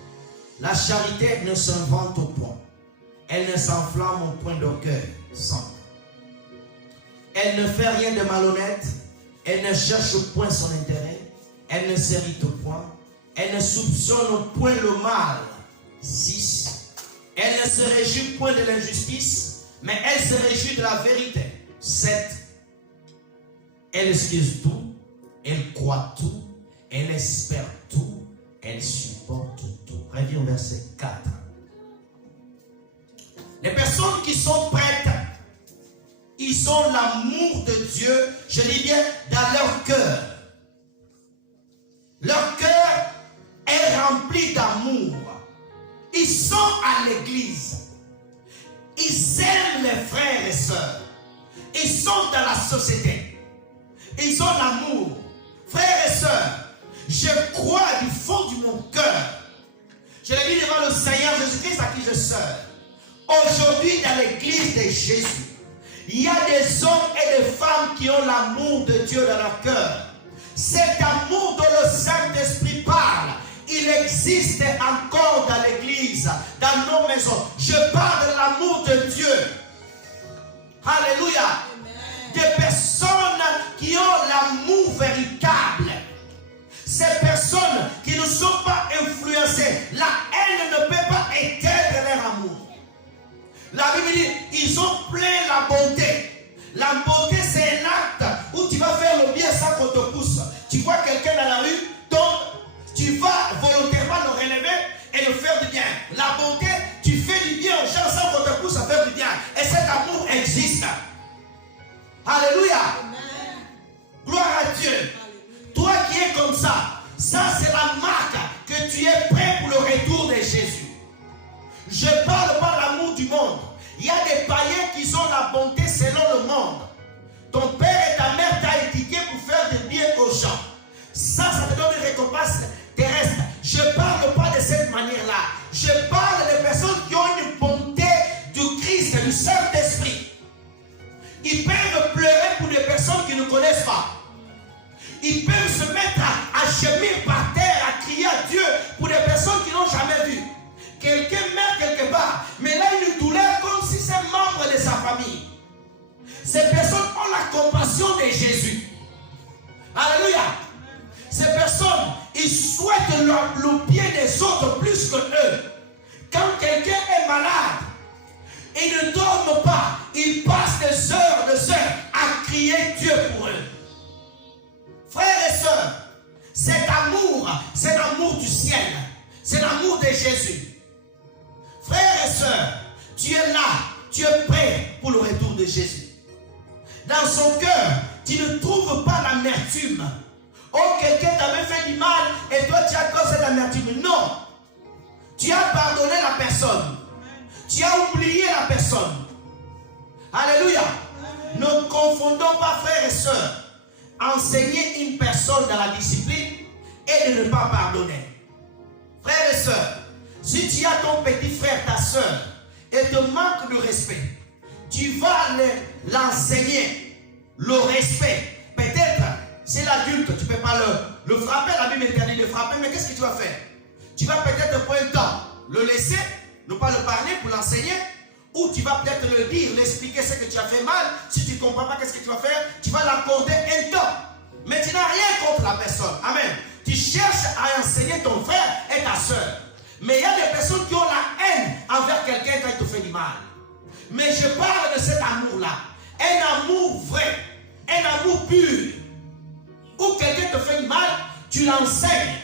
La charité ne s'invente au point. Elle ne s'enflamme au point d'orgueil. Elle ne fait rien de malhonnête. Elle ne cherche point son intérêt. Elle ne s'irrite point. Elle ne soupçonne au point le mal. 6. Elle ne se réjouit point de l'injustice, mais elle se réjouit de la vérité. 7. Elle excuse tout. Elle croit tout. Elle espère tout. Elle supporte tout. Reviens au verset 4. Les personnes qui sont prêtes, ils ont l'amour de Dieu, je dis bien, dans leur cœur. Leur cœur est rempli d'amour. Ils sont à l'église. Ils aiment les frères et sœurs. Ils sont dans la société. Ils ont l'amour. Frères et sœurs, je crois du fond de mon cœur. Je l'ai dit devant le Seigneur Jésus-Christ à qui je sers. Aujourd'hui, dans l'église de Jésus, il y a des hommes et des femmes qui ont l'amour de Dieu dans leur cœur. Cet amour dont le Saint-Esprit parle, il existe encore dans l'église, dans nos maisons. Je parle de l'amour de Dieu. Alléluia. Des personnes qui ont l'amour véritable. Ces personnes qui ne sont pas influencées. La haine ne peut pas éteindre leur amour. La Bible dit, ils ont plein la bonté. La bonté, c'est un acte où tu vas faire le bien sans qu'on te pousse. Tu vois quelqu'un dans la rue, donc tu vas volontairement le relever et le faire du bien. La bonté, tu fais du bien aux gens sans qu'on te pousse à faire du bien. Et cet amour existe. Alléluia. Amen. Gloire à Dieu. Alléluia. Toi qui es comme ça c'est la marque que tu es prêt pour le retour de Jésus. Je ne parle pas de l'amour du monde. Il y a des païens qui ont la bonté selon le monde. Ton père et ta mère t'ont éduqué pour faire du bien aux gens. Ça te donne une récompense terrestre. Je ne parle pas de cette manière-là. Je parle des personnes qui ont une bonté du Christ, du Saint-Esprit. Ils peuvent pleurer pour des personnes qui ne connaissent pas. Ils peuvent se mettre à gémir par terre, à crier à Dieu pour des personnes qui n'ont jamais vu. Quelqu'un meurt quelque part, mais là il a une douleur comme si c'est un membre de sa famille. Ces personnes ont la compassion de Jésus. Alléluia. Ces personnes, ils souhaitent le bien des autres plus que eux. Quand quelqu'un est malade, ils ne dorment pas. Ils passent des heures à crier Dieu pour eux. Frères et sœurs, cet amour, c'est l'amour du ciel. C'est l'amour de Jésus. Frères et sœurs, tu es là, tu es prêt pour le retour de Jésus. Dans son cœur, tu ne trouves pas l'amertume. Oh, quelqu'un t'avait fait du mal et toi tu as causé cette amertume. Non. Tu as pardonné la personne. Tu as oublié la personne. Alléluia. Ne confondons pas, frères et sœurs, enseigner une personne dans la discipline et de ne pas pardonner. Frères et sœurs, si tu as ton petit frère, ta soeur, et te manque de respect, tu vas l'enseigner le respect. Peut-être, c'est l'adulte, tu ne peux pas le frapper, la Bible interdit de frapper, mais qu'est-ce que tu vas faire? Tu vas peut-être pour un temps le laisser, ne pas le parler pour l'enseigner, ou tu vas peut-être le dire, l'expliquer ce que tu as fait mal. Si tu ne comprends pas qu'est-ce que tu vas faire, tu vas l'accorder un temps. Mais tu n'as rien contre la personne. Amen. Tu cherches à enseigner ton frère et ta soeur. Mais il y a des personnes qui ont la haine envers quelqu'un quand il te fait du mal. Mais je parle de cet amour-là. Un amour vrai. Un amour pur. Où quelqu'un te fait du mal, tu l'enseignes.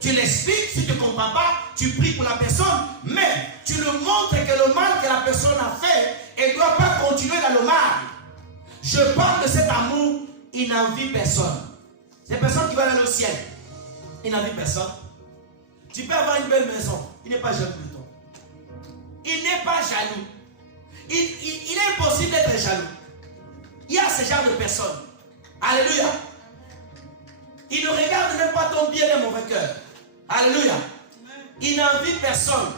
Tu l'expliques, si tu ne comprends pas, tu pries pour la personne, mais tu le montres que le mal que la personne a fait, elle ne doit pas continuer dans le mal. Je parle de cet amour, il n'envie personne. C'est personne qui va aller au ciel. Il n'envie personne. Tu peux avoir une belle maison, il n'est pas jaloux de toi. Il n'est pas jaloux. Il est impossible d'être jaloux. Il y a ce genre de personnes. Alléluia. Il ne regarde même pas ton bien et mauvais cœur. Alléluia. Il n'envie personne.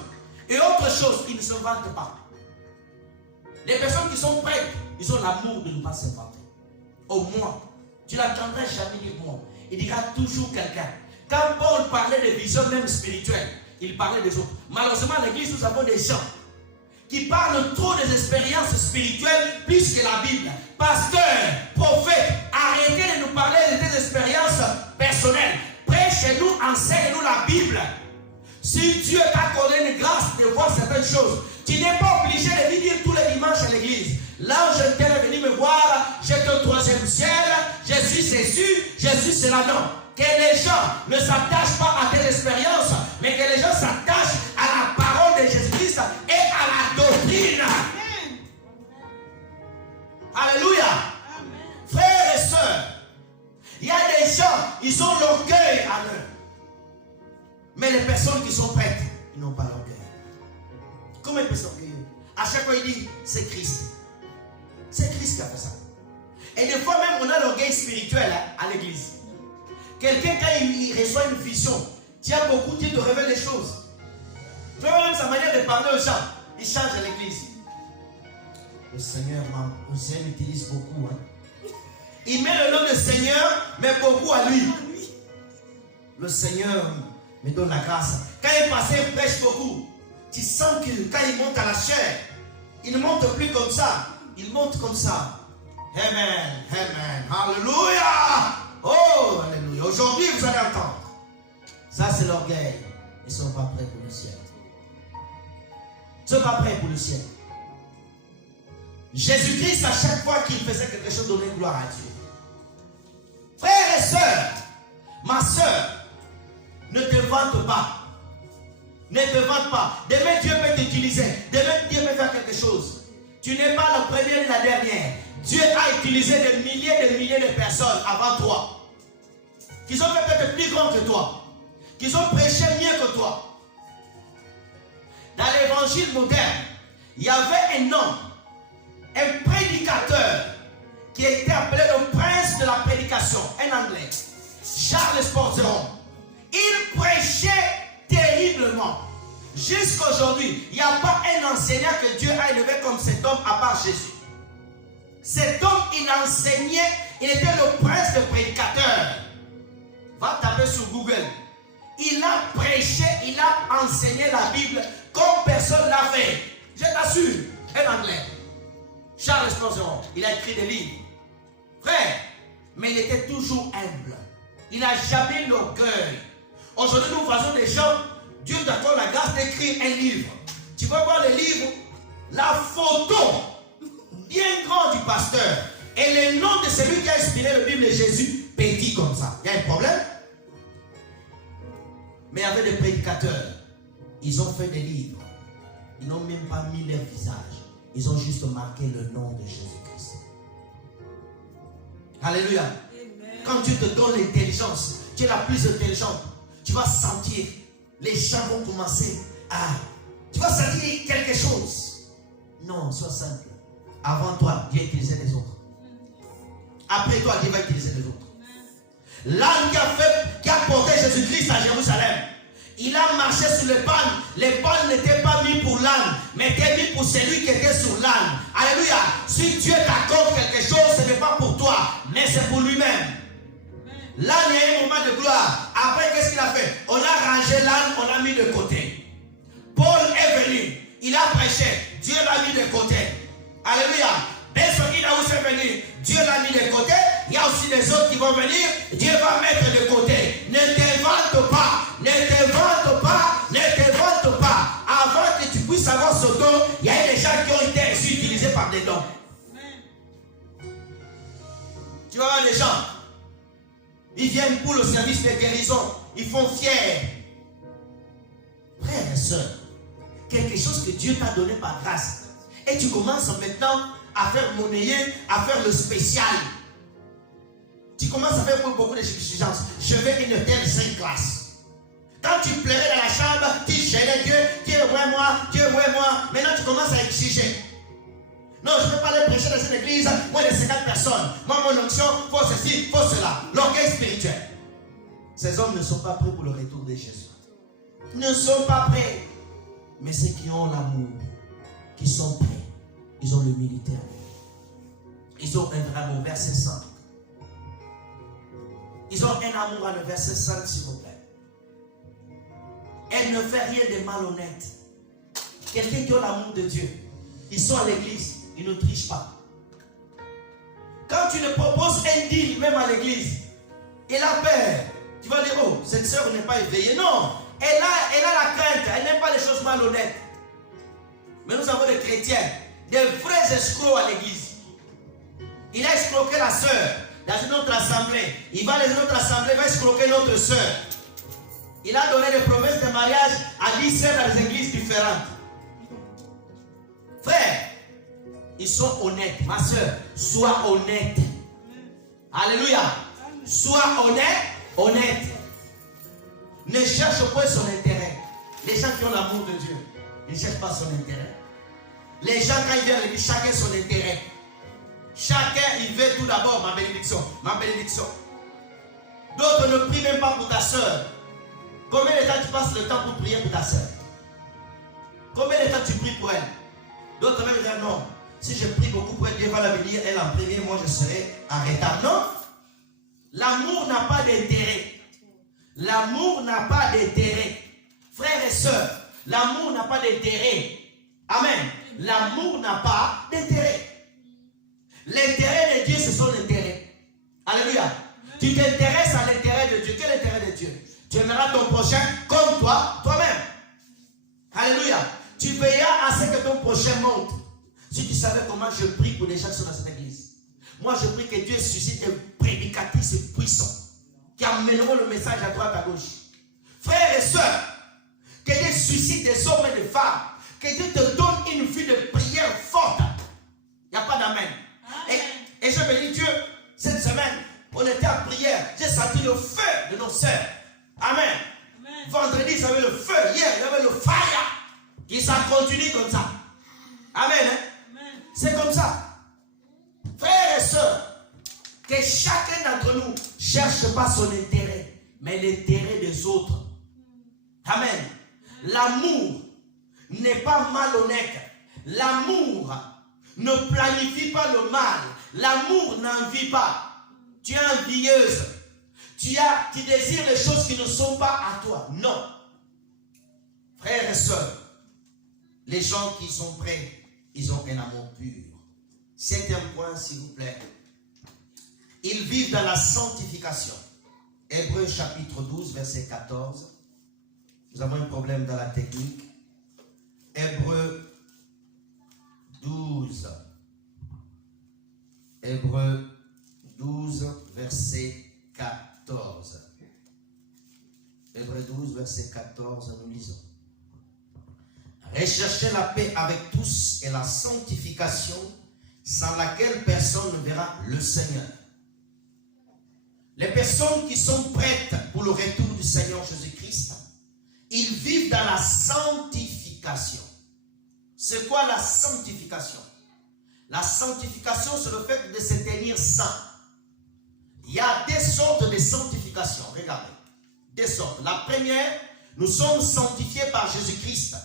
Et autre chose, il ne se vante pas. Les personnes qui sont prêtes, ils ont l'amour de ne pas se vanter. Au moins, tu n'entendras jamais dire moi. Il dira toujours quelqu'un. Quand Paul parlait de vision même spirituelle, il parlait des autres. Malheureusement, à l'église, nous avons des gens qui parlent trop des expériences spirituelles plus que la Bible. Pasteur, prophète, arrêtez de nous parler de tes expériences personnelles. Prêchez-nous, enseignez-nous la Bible. Si Dieu t'a accordé une grâce de voir certaines choses, tu n'es pas obligé de lui dire tous les dimanches à l'église. L'ange tel est venu me voir, j'étais au 3e ciel, je suis Jésus, je suis cela. Non. Que les gens ne s'attachent pas à tes expériences, mais que les gens s'attachent à la parole de Jésus-Christ et à la doctrine. Amen. Alléluia. Amen. Frères et sœurs, il y a des gens, ils ont l'orgueil en eux. Mais les personnes qui sont prêtes, ils n'ont pas l'orgueil. Comment ils peuvent s'orgueillir? À chaque fois, il dit, c'est Christ. C'est Christ qui a fait ça. Et des fois même, on a l'orgueil spirituel à l'église. Quelqu'un, quand il reçoit une vision, tu as beaucoup, Dieu te révèle des choses. Tu vois même sa manière de parler aux gens. Il change à l'église. Le Seigneur m'utilise beaucoup. Hein. Il met le nom de Seigneur, mais beaucoup à lui. Le Seigneur me donne la grâce. Quand il passe, il prêche beaucoup. Tu sens que quand il monte à la chair, il ne monte plus comme ça. Il monte comme ça. Amen. Amen. Alléluia. Oh, alléluia. Aujourd'hui, vous allez entendre. Ça, c'est l'orgueil. Ils ne sont pas prêts pour le ciel. Ils ne sont pas prêts pour le ciel. Jésus-Christ, à chaque fois qu'il faisait quelque chose, donnait gloire à Dieu. Frères et sœurs, ma sœur, ne te vante pas. Ne te vante pas. Demain, Dieu peut t'utiliser. Demain, Dieu peut faire quelque chose. Tu n'es pas la première ni la dernière. Dieu a utilisé des milliers de personnes avant toi. Qui sont peut-être plus grands que toi. Qui ont prêché mieux que toi. Dans l'évangile moderne, il y avait un homme, un prédicateur, qui était appelé le prince de la prédication, un anglais, Charles Spurgeon. Il prêchait terriblement. Jusqu'aujourd'hui, il n'y a pas un enseignant que Dieu a élevé comme cet homme à part Jésus. Cet homme, il enseignait, il était le prince de prédicateur. Va taper sur Google. Il a prêché, il a enseigné la Bible comme personne l'a fait. Je t'assure, un anglais. Charles Spurgeon, il a écrit des livres. Frère, mais il était toujours humble. Il n'a jamais l'orgueil. Aujourd'hui, nous faisons des gens, Dieu nous accorde la grâce d'écrire un livre. Tu vas voir le livre, la photo bien grande du pasteur et le nom de celui qui a inspiré la Bible de Jésus petit comme ça. Il y a un problème? Mais il y avait des prédicateurs. Ils ont fait des livres. Ils n'ont même pas mis leur visage. Ils ont juste marqué le nom de Jésus-Christ. Alléluia. Amen. Quand Dieu te donne l'intelligence, tu es la plus intelligente. Tu vas sentir, les gens vont commencer à... Tu vas sentir quelque chose. Non, sois simple. Avant toi, Dieu a utilisé les autres. Après toi, Dieu va utiliser les autres. L'âne qui a porté Jésus-Christ à Jérusalem, il a marché sur les pannes. Les pannes n'étaient pas mises pour l'âne, mais étaient mises pour celui qui était sur l'âne. Alléluia. Si Dieu t'accorde quelque chose, ce n'est pas pour toi. mais c'est pour lui-même. L'âne, il y a un moment de gloire. Après, qu'est-ce qu'il a fait? On a rangé l'âne, on l'a mis de côté. Paul est venu, il a prêché, Dieu l'a mis de côté. Alléluia. Dès qu'il a aussi venu, Dieu l'a mis de côté. Il y a aussi des autres qui vont venir, Dieu va mettre de côté. Ne t'invente pas, ne t'invente pas, ne t'invente pas. Avant que tu puisses avoir ce don, il y a des gens qui ont été utilisés par des dons. Tu vois les gens, ils viennent pour le service de guérison, ils font fier. Frères et sœurs, quelque chose que Dieu t'a donné par grâce, et tu commences maintenant à faire monnayer, à faire le spécial. Tu commences à faire beaucoup de suffisances. Je vais une telle sainte classe. Quand tu pleurais dans la chambre, tu gênais Dieu, Dieu ouais moi, Dieu ouais moi. Maintenant tu commences à exiger. Non, je ne peux pas aller prêcher dans cette église, moins de 50 personnes. Moi, mon onction, il faut ceci, il faut cela. L'orgueil spirituel. Ces hommes ne sont pas prêts pour le retour de Jésus. Ils ne sont pas prêts. Mais ceux qui ont l'amour, qui sont prêts, ils ont le militaire. Ils ont un vrai amour, verset 5. Ils ont un amour à le verset 5, s'il vous plaît. Elle ne fait rien de malhonnête. Quelqu'un qui a l'amour de Dieu, ils sont à l'église, ils ne trichent pas. Quand tu le proposes un deal, même à l'église, il a peur. Tu vas dire, oh, cette sœur n'est pas éveillée. Non, elle a la crainte, elle n'aime pas les choses malhonnêtes. Mais nous avons des chrétiens, des vrais escrocs à l'église. Il a escroqué la sœur dans une autre assemblée. Il va dans une autre assemblée, il va escroquer notre sœur. Il a donné des promesses de mariage à 10 sœurs dans des églises différentes. Frère, ils sont honnêtes. Ma sœur, sois honnête. Alléluia. Sois honnête. Ne cherche pas son intérêt. Les gens qui ont l'amour de Dieu ne cherchent pas son intérêt. Les gens, quand ils viennent à l'église, chacun son intérêt. Chacun, il veut tout d'abord ma bénédiction. Ma bénédiction. D'autres ne prient même pas pour ta soeur. Combien de temps tu passes le temps pour prier pour ta soeur? Combien de temps tu pries pour elle? D'autres même disent non. Si je prie beaucoup pour elle, Dieu va la bénir, elle en premier, moi je serai en retard. Non. L'amour n'a pas d'intérêt. L'amour n'a pas d'intérêt. Frères et sœurs, l'amour n'a pas d'intérêt. Amen. L'amour n'a pas d'intérêt. L'intérêt de Dieu, c'est son intérêt. Alléluia. Tu t'intéresses à l'intérêt de Dieu. Quel est l'intérêt de Dieu? Tu aimeras ton prochain comme toi-même. Alléluia. Tu veilleras à ce que ton prochain monte. Si tu savais comment je prie pour les gens qui sont dans cette église. Moi, je prie que Dieu suscite des prédicatrices puissants qui amèneront le message à droite, à gauche. Frères et sœurs, que Dieu suscite des hommes et des femmes. Que Dieu te donne une vie de prière forte. Il n'y a pas d'amen. Et je bénis Dieu, cette semaine, on était en prière. J'ai senti le feu de nos sœurs. Amen. Amen. Vendredi, ça avait le feu. Hier, il y avait le fire. Et ça continue comme ça. Amen. Hein? Amen. C'est comme ça. Frères et sœurs, que chacun d'entre nous cherche pas son intérêt, mais l'intérêt des autres. Amen. L'amour n'est pas malhonnête. L'amour ne planifie pas le mal. L'amour n'envie pas. Tu es envieuse. Tu désires les choses qui ne sont pas à toi. Non. Frères et sœurs, les gens qui sont prêts, ils ont un amour pur. Septième point, s'il vous plaît. Ils vivent dans la sanctification. Hébreux chapitre 12, verset 14. Nous avons un problème dans la technique. Hébreux 12. Hébreux 12, verset 14. Hébreux 12, verset 14, nous lisons. Recherchez la paix avec tous et la sanctification, sans laquelle personne ne verra le Seigneur. Les personnes qui sont prêtes pour le retour du Seigneur Jésus-Christ, ils vivent dans la sanctification. C'est quoi la sanctification? La sanctification, c'est le fait de se tenir saint. Il y a des sortes de sanctification. Regardez. Des sortes. La première, nous sommes sanctifiés par Jésus-Christ.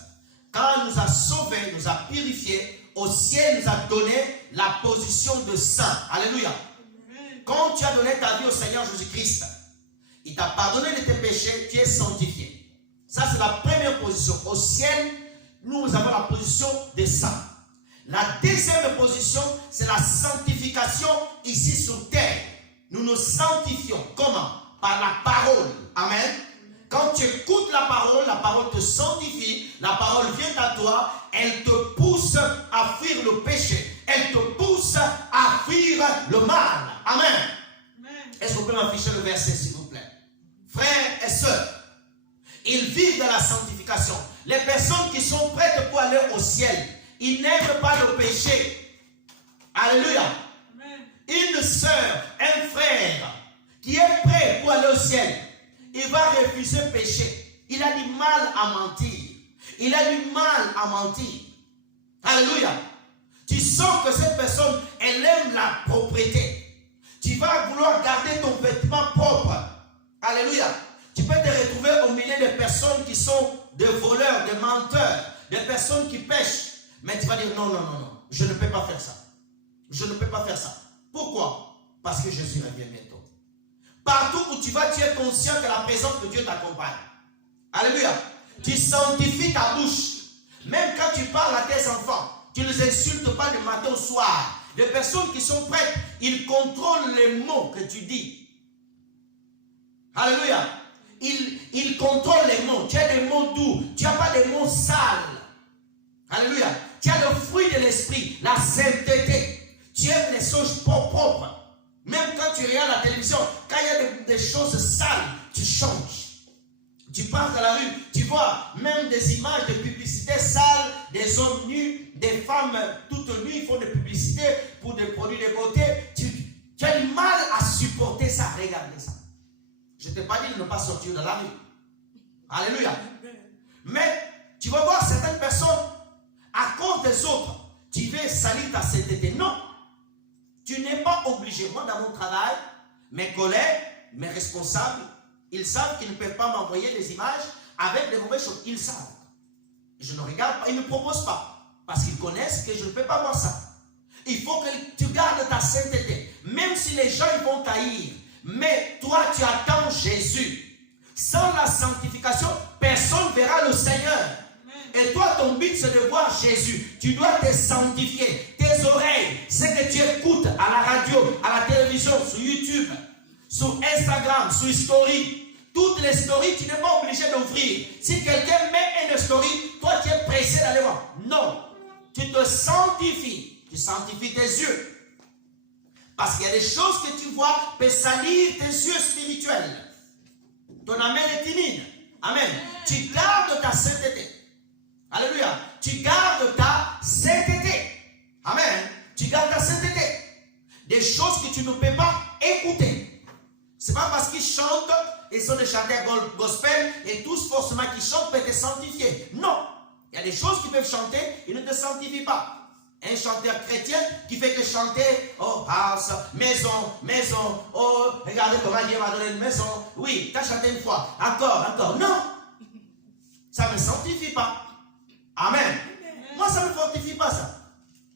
Quand il nous a sauvés, nous a purifiés, au ciel nous a donné la position de saint. Alléluia. quand tu as donné ta vie au Seigneur Jésus-Christ, il t'a pardonné de tes péchés, tu es sanctifié. Ça, c'est la première position. Au ciel, nous avons la position des saints. La deuxième position, c'est la sanctification ici sur terre. Nous nous sanctifions. Comment? Par la parole. Amen. Quand tu écoutes la parole te sanctifie, la parole vient à toi, elle te pousse à fuir le péché, elle te pousse à fuir le mal. Amen. Est-ce qu'on peut m'afficher le verset, s'il vous plaît? Frères et sœurs, ils vivent dans la sanctification. Les personnes qui sont prêtes pour aller au ciel, ils n'aiment pas le péché. Alléluia. Amen. Une sœur, un frère qui est prêt pour aller au ciel, il va refuser le péché. Il a du mal à mentir. Il a du mal à mentir. Alléluia. Tu sens que cette personne, elle aime la propreté. Tu vas vouloir garder ton vêtement propre. Alléluia. Tu peux te retrouver au milieu de personnes qui sont des voleurs, des menteurs, des personnes qui pêchent. Mais tu vas dire non, non, non, non. Je ne peux pas faire ça. Je ne peux pas faire ça. Pourquoi? Parce que Jésus revient bientôt. Partout où tu vas, tu es conscient que la présence de Dieu t'accompagne. Alléluia. Tu sanctifies ta bouche. Même quand tu parles à tes enfants, tu ne les insultes pas de matin au soir. Les personnes qui sont prêtes, ils contrôlent les mots que tu dis. Alléluia. Ils contrôlent les mots. Tu as des mots doux. Tu n'as pas des mots sales. Alléluia. Tu as le fruit de l'esprit, la sainteté. Tu aimes les choses propres. Même quand tu regardes la télévision, quand il y a des choses sales, tu changes. Tu pars dans la rue, tu vois même des images de publicité sales, des hommes nus, des femmes toutes nues, ils font des publicités pour des produits de beauté. Tu as du mal à supporter ça, regardez ça. Je ne t'ai pas dit de ne pas sortir de la rue. Alléluia. Mais tu vas voir certaines personnes, à cause des autres, tu veux salir ta sainteté. Non. Tu n'es pas obligé. Moi, dans mon travail, mes collègues, mes responsables, ils savent qu'ils ne peuvent pas m'envoyer des images avec des mauvaises choses. Ils savent. Je ne regarde pas, ils ne me proposent pas. Parce qu'ils connaissent que je ne peux pas voir ça. Il faut que tu gardes ta sainteté. Même si les gens ils vont taillir. Mais toi, tu attends Jésus. Sans la sanctification, personne ne verra le Seigneur. Et toi, ton but, c'est de voir Jésus. Tu dois te sanctifier. Tes oreilles, ce que tu écoutes à la radio, à la télévision, sur YouTube, sur Instagram, sur Story. Toutes les stories, tu n'es pas obligé d'ouvrir. Si quelqu'un met une story, toi, tu es pressé d'aller voir. Non. Tu te sanctifies. Tu sanctifies tes yeux. Parce qu'il y a des choses que tu vois peuvent salir tes yeux spirituels. Ton âme est timide. Amen. Tu gardes ta sainteté. Alléluia. Tu gardes ta sainteté. Amen. Tu gardes ta sainteté. Des choses que tu ne peux pas écouter. Ce n'est pas parce qu'ils chantent, ils sont des chanteurs gospel, et tous forcément qui chantent peuvent te sanctifier. Non. Il y a des choses qui peuvent chanter, ils ne te sanctifient pas. Un chanteur chrétien qui fait que chanter, oh, house, maison, maison, oh, regardez comment Dieu m'a donné une maison. Oui, tu as chanté une fois, encore. Non. Ça ne me sanctifie pas. Amen. Amen. Moi, ça ne me fortifie pas, ça.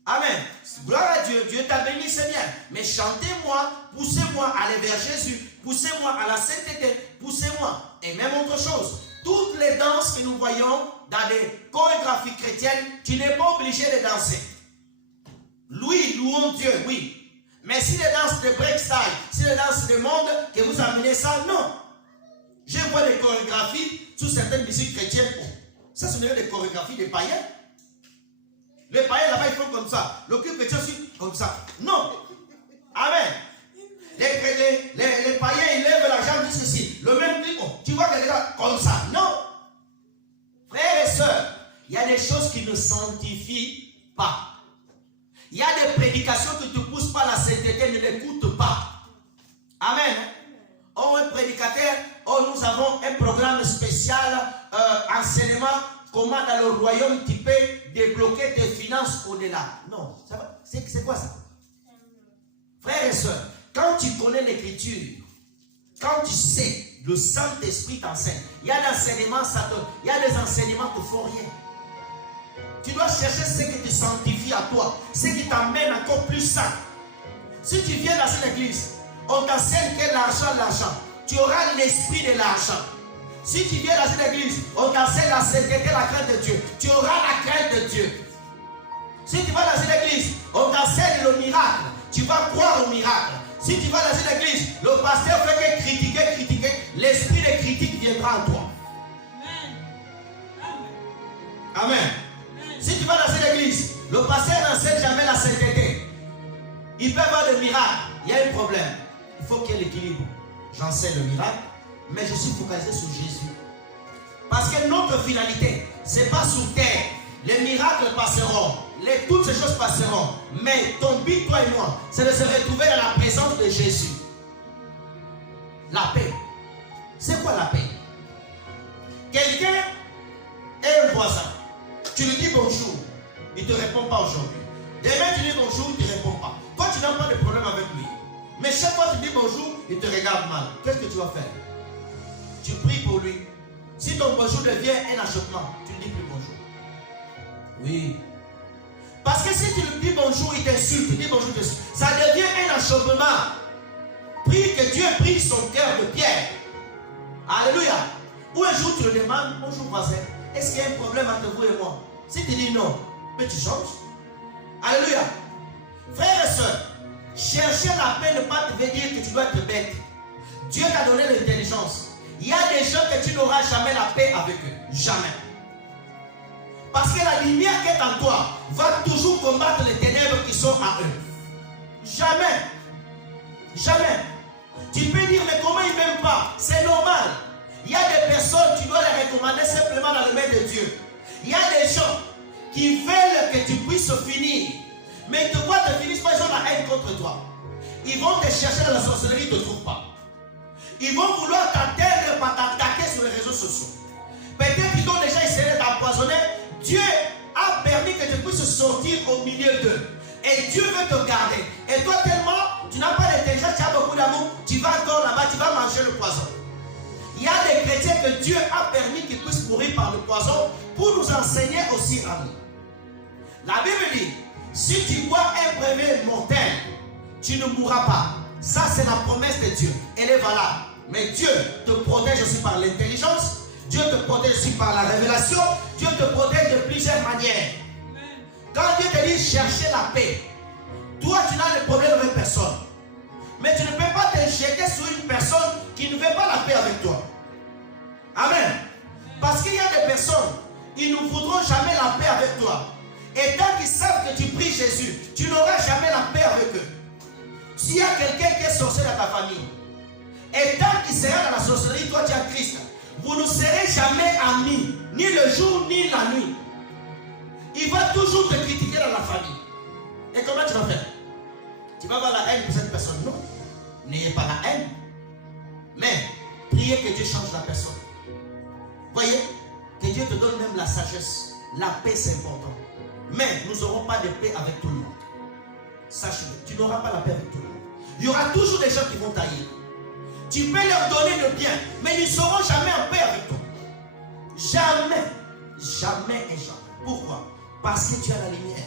Amen. Gloire à Dieu. Dieu t'a béni, c'est bien. Mais chantez-moi, poussez-moi à aller vers Jésus. Poussez-moi à la sainteté. Poussez-moi. Et même autre chose. Toutes les danses que nous voyons dans des chorégraphies chrétiennes, tu n'es pas obligé de danser. Oui, louons Dieu, oui. Mais si les danses de break style, si les danses de monde, que vous amenez ça, non. Je vois des chorégraphies sous certaines musiques chrétiennes. Ça, ce n'est des chorégraphies des païens. Les païens là-bas, ils font comme ça. Le culte chrétien aussi, comme ça. Non. Amen. Les païens, ils lèvent la jambe jusqu'ici. Le même truc, tu vois quelqu'un comme ça. Non. Frères et sœurs, il y a des choses qui ne sanctifient pas. Il y a des prédications qui ne te poussent pas à la sainteté, ne l'écoute pas. Amen. Oh, un prédicateur, oh, nous avons un programme spécial, enseignement, comment dans le royaume tu peux débloquer tes finances au-delà. Non, c'est quoi ça? Frères et sœurs, quand tu connais l'écriture, quand tu sais, le Saint-Esprit t'enseigne, il y a il y a des enseignements qui ne font rien. Tu dois chercher ce qui te sanctifie à toi, ce qui t'amène encore plus sain. Si tu viens dans cette église, on t'enseigne que l'argent. Tu auras l'esprit de l'argent. Si tu viens dans une église, on t'enseigne la sainteté, la crainte de Dieu. Tu auras la crainte de Dieu. Si tu vas dans une église, on t'enseigne le miracle. Tu vas croire au miracle. Si tu vas dans une église, le pasteur fait que critiquer, l'esprit de critique viendra en toi. Amen. Si tu vas dans une église, le pasteur n'enseigne jamais la sainteté. Il peut avoir des miracles. Il y a un problème. Il faut qu'il y ait l'équilibre. J'enseigne le miracle, mais je suis focalisé sur Jésus. Parce que notre finalité, ce n'est pas sur terre. Les miracles passeront. Toutes ces choses passeront. Mais ton but, toi et moi, c'est de se retrouver dans la présence de Jésus. La paix. C'est quoi la paix? Quelqu'un est un voisin. Tu lui dis bonjour. Il ne te répond pas aujourd'hui. Demain, tu lui dis bonjour, il ne te répond pas. Toi, tu n'as pas de problème avec lui. Mais chaque fois que tu dis bonjour, il te regarde mal. Qu'est-ce que tu vas faire? Tu pries pour lui. Si ton bonjour devient un achoppement, tu ne dis plus bonjour. Oui. Parce que si tu lui dis bonjour, il t'insulte, tu dis bonjour, ça devient un achoppement. Prie que Dieu brise son cœur de pierre. Alléluia. Ou un jour tu le demandes, bonjour voisin, est-ce qu'il y a un problème entre vous et moi? Si tu dis non, mais tu changes. Alléluia. Frères et sœurs, chercher la paix ne pas te veut dire que tu dois être bête. Dieu t'a donné l'intelligence. Il y a des gens que tu n'auras jamais la paix avec eux. Jamais. Parce que la lumière qui est en toi va toujours combattre les ténèbres qui sont à eux. Jamais. Jamais. Tu peux dire, mais comment ils ne m'aiment pas? C'est normal. Il y a des personnes, tu dois les recommander simplement dans le main de Dieu. Il y a des gens qui veulent que tu puisses finir. Mais ils te voient te finir, ils ont la haine contre toi. Ils vont te chercher dans la sorcellerie, ils ne te trouvent pas. Ils vont vouloir t'atteindre par t'attaquer sur les réseaux sociaux. Peut-être qu'ils ont déjà essayé de t'empoisonner. Dieu a permis que tu puisses sortir au milieu d'eux. Et Dieu veut te garder. Et toi tellement, tu n'as pas d'intelligence, tu as beaucoup d'amour, tu vas encore là-bas, tu vas manger le poison. Il y a des chrétiens que Dieu a permis qu'ils puissent mourir par le poison pour nous enseigner aussi à nous. La Bible dit, si tu bois un brevet mortel, tu ne mourras pas. Ça, c'est la promesse de Dieu. Elle est valable. Mais Dieu te protège aussi par l'intelligence. Dieu te protège aussi par la révélation. Dieu te protège de plusieurs manières. Quand Dieu te dit chercher la paix, toi, tu n'as de problème avec personne. Mais tu ne peux pas te jeter sur une personne qui ne veut pas la paix avec toi. Amen. Parce qu'il y a des personnes, ils ne voudront jamais la paix avec toi. Et tant qu'ils savent que tu pries Jésus, tu n'auras jamais la paix avec eux. S'il y a quelqu'un qui est sorcier dans ta famille, et tant qu'il sera dans la sorcellerie, toi tu es Christ, vous ne serez jamais amis, ni le jour ni la nuit. Il va toujours te critiquer dans la famille. Et comment tu vas faire? Tu vas avoir la haine pour cette personne? Non. N'ayez pas la haine. Mais priez que Dieu change la personne. Voyez, que Dieu te donne même la sagesse. La paix, c'est important. Mais nous n'aurons pas de paix avec tout le monde. Sache-le, tu n'auras pas la paix avec tout le monde. Il y aura toujours des gens qui vont tailler. Tu peux leur donner le bien, mais ils ne seront jamais en paix avec toi. Jamais. Jamais et jamais. Pourquoi? Parce que tu as la lumière.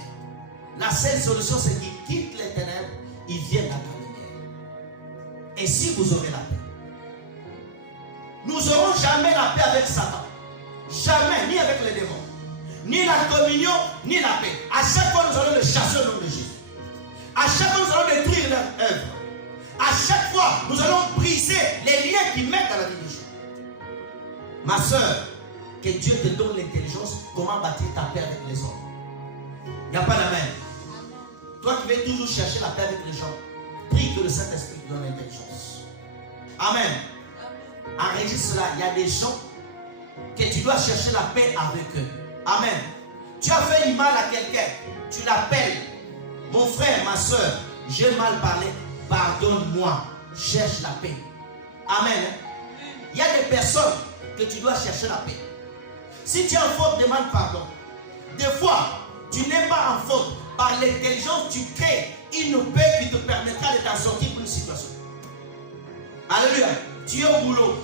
La seule solution, c'est qu'ils quittent les ténèbres, ils viennent à ta lumière. Et si vous aurez la paix, nous n'aurons jamais la paix avec Satan. Jamais, ni avec les démons. Ni la communion, ni la paix. À chaque fois, nous allons le chasser au nom de Jésus. À chaque fois, nous allons détruire leur œuvre. À chaque fois, nous allons briser les liens qui mettent dans la vie des gens. Ma soeur, que Dieu te donne l'intelligence, comment bâtir ta paix avec les hommes. Il n'y a pas d'amen. Toi qui veux toujours chercher la paix avec les gens, prie que le Saint-Esprit te donne l'intelligence. Amen. Enregistre cela. Il y a des gens que tu dois chercher la paix avec eux. Amen. Tu as fait du mal à quelqu'un, tu l'appelles. Mon frère, ma soeur, j'ai mal parlé, pardonne-moi, cherche la paix. Amen. Il y a des personnes que tu dois chercher la paix. Si tu es en faute, demande pardon. Des fois, tu n'es pas en faute. Par l'intelligence, tu crées une paix qui te permettra de t'en sortir pour une situation. Alléluia. Tu es au boulot.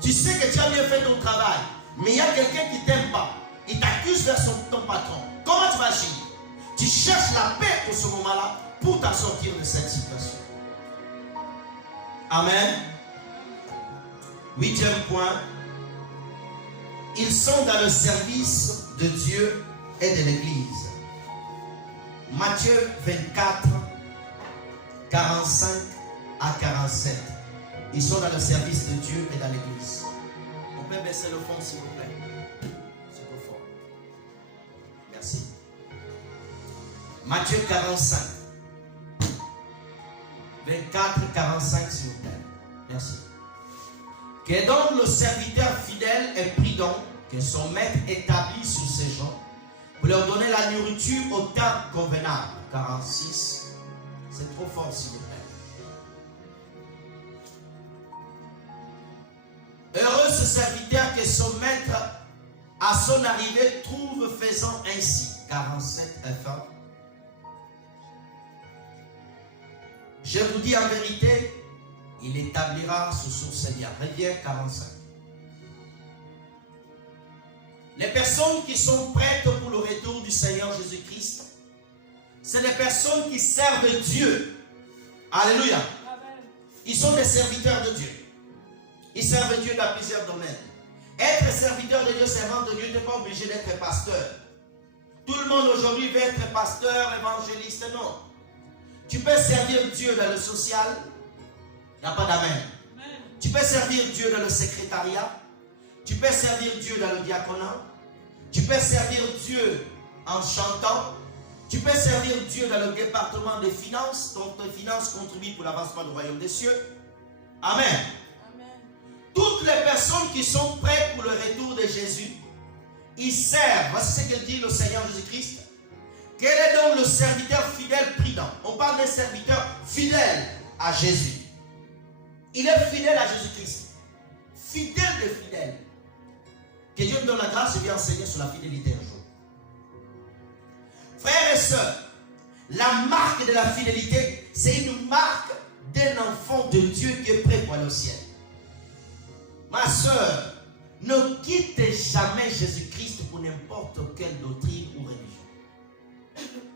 Tu sais que tu as bien fait ton travail. Mais il y a quelqu'un qui ne t'aime pas. Il t'accuse vers ton patron. Comment tu vas agir? Tu cherches la paix pour ce moment-là pour t'en sortir de cette situation. Amen. 8e point. Ils sont dans le service de Dieu et de l'Église. Matthieu 24, 45 à 47. Ils sont dans le service de Dieu et dans l'Église. On peut baisser le fond s'il vous plaît. C'est trop fort. Merci. Matthieu 45. 24, 45 s'il vous plaît. Merci. Que donc le serviteur fidèle est prudent, que son maître établit sur ses gens, pour leur donner la nourriture au temps convenable. 46. C'est trop fort s'il vous plaît. Heureux ce serviteur que son maître, à son arrivée, trouve faisant ainsi. 47 F1. Je vous dis en vérité, il établira ce sur Seigneur. Reviens 45. Les personnes qui sont prêtes pour le retour du Seigneur Jésus-Christ, c'est les personnes qui servent Dieu. Alléluia. Ils sont des serviteurs de Dieu. Ils servent Dieu dans plusieurs domaines. Être serviteur de Dieu, servant de Dieu, tu n'es pas obligé d'être pasteur. Tout le monde aujourd'hui veut être pasteur, évangéliste, non. Tu peux servir Dieu dans le social, il n'y a pas d'amen. Tu peux servir Dieu dans le secrétariat, tu peux servir Dieu dans le diaconat, tu peux servir Dieu en chantant, tu peux servir Dieu dans le département des finances, dont tes finances contribuent pour l'avancement du royaume des cieux. Amen. Toutes les personnes qui sont prêtes pour le retour de Jésus, ils servent. Voici ce que dit le Seigneur Jésus-Christ. Quel est donc le serviteur fidèle prudent? On parle d'un serviteur fidèle à Jésus. Il est fidèle à Jésus-Christ. Fidèle de fidèle. Que Dieu me donne la grâce, je vais enseigner sur la fidélité un jour. Frères et sœurs, la marque de la fidélité, c'est une marque d'un enfant de Dieu qui est prêt pour le ciel. Ma soeur, ne quitte jamais Jésus-Christ pour n'importe quelle doctrine ou religion.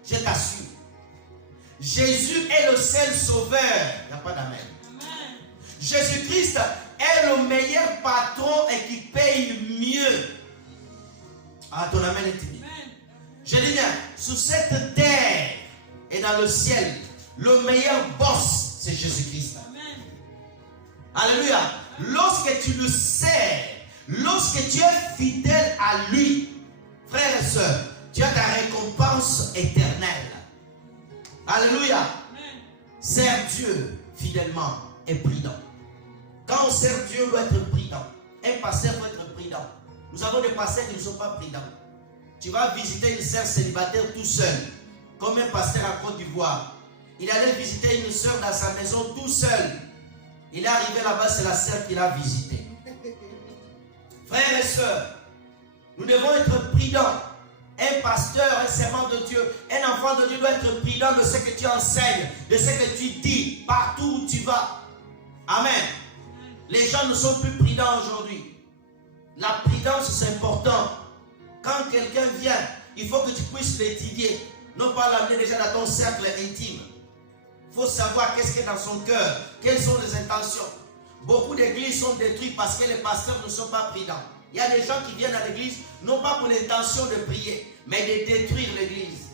Je t'assure. Jésus est le seul sauveur. Il n'y a pas d'amen. Jésus-Christ est le meilleur patron et qui paye mieux. Ah, ton amen est dit. Je dis bien, sur cette terre et dans le ciel, le meilleur boss, c'est Jésus-Christ. Alléluia. Lorsque tu le sers, lorsque tu es fidèle à lui, frères et sœurs, tu as ta récompense éternelle. Alléluia. Sers Dieu fidèlement et prudent. Quand on sert Dieu, on doit être prudent. Un pasteur doit être prudent. Nous avons des pasteurs qui ne sont pas prudents. Tu vas visiter une sœur célibataire tout seul, comme un pasteur à Côte d'Ivoire. Il allait visiter une sœur dans sa maison tout seul. Il est arrivé là-bas, c'est la sœur qu'il a visitée. Frères et sœurs, nous devons être prudents. Un pasteur, un servant de Dieu, un enfant de Dieu doit être prudent de ce que tu enseignes, de ce que tu dis, partout où tu vas. Amen. Les gens ne sont plus prudents aujourd'hui. La prudence, c'est important. Quand quelqu'un vient, il faut que tu puisses l'étudier. Non pas l'amener déjà dans ton cercle intime. Il faut savoir qu'est-ce qu'il y a dans son cœur. Quelles sont les intentions. Beaucoup d'églises sont détruites parce que les pasteurs ne sont pas prudents. Il y a des gens qui viennent à l'église, non pas pour l'intention de prier, mais de détruire l'église.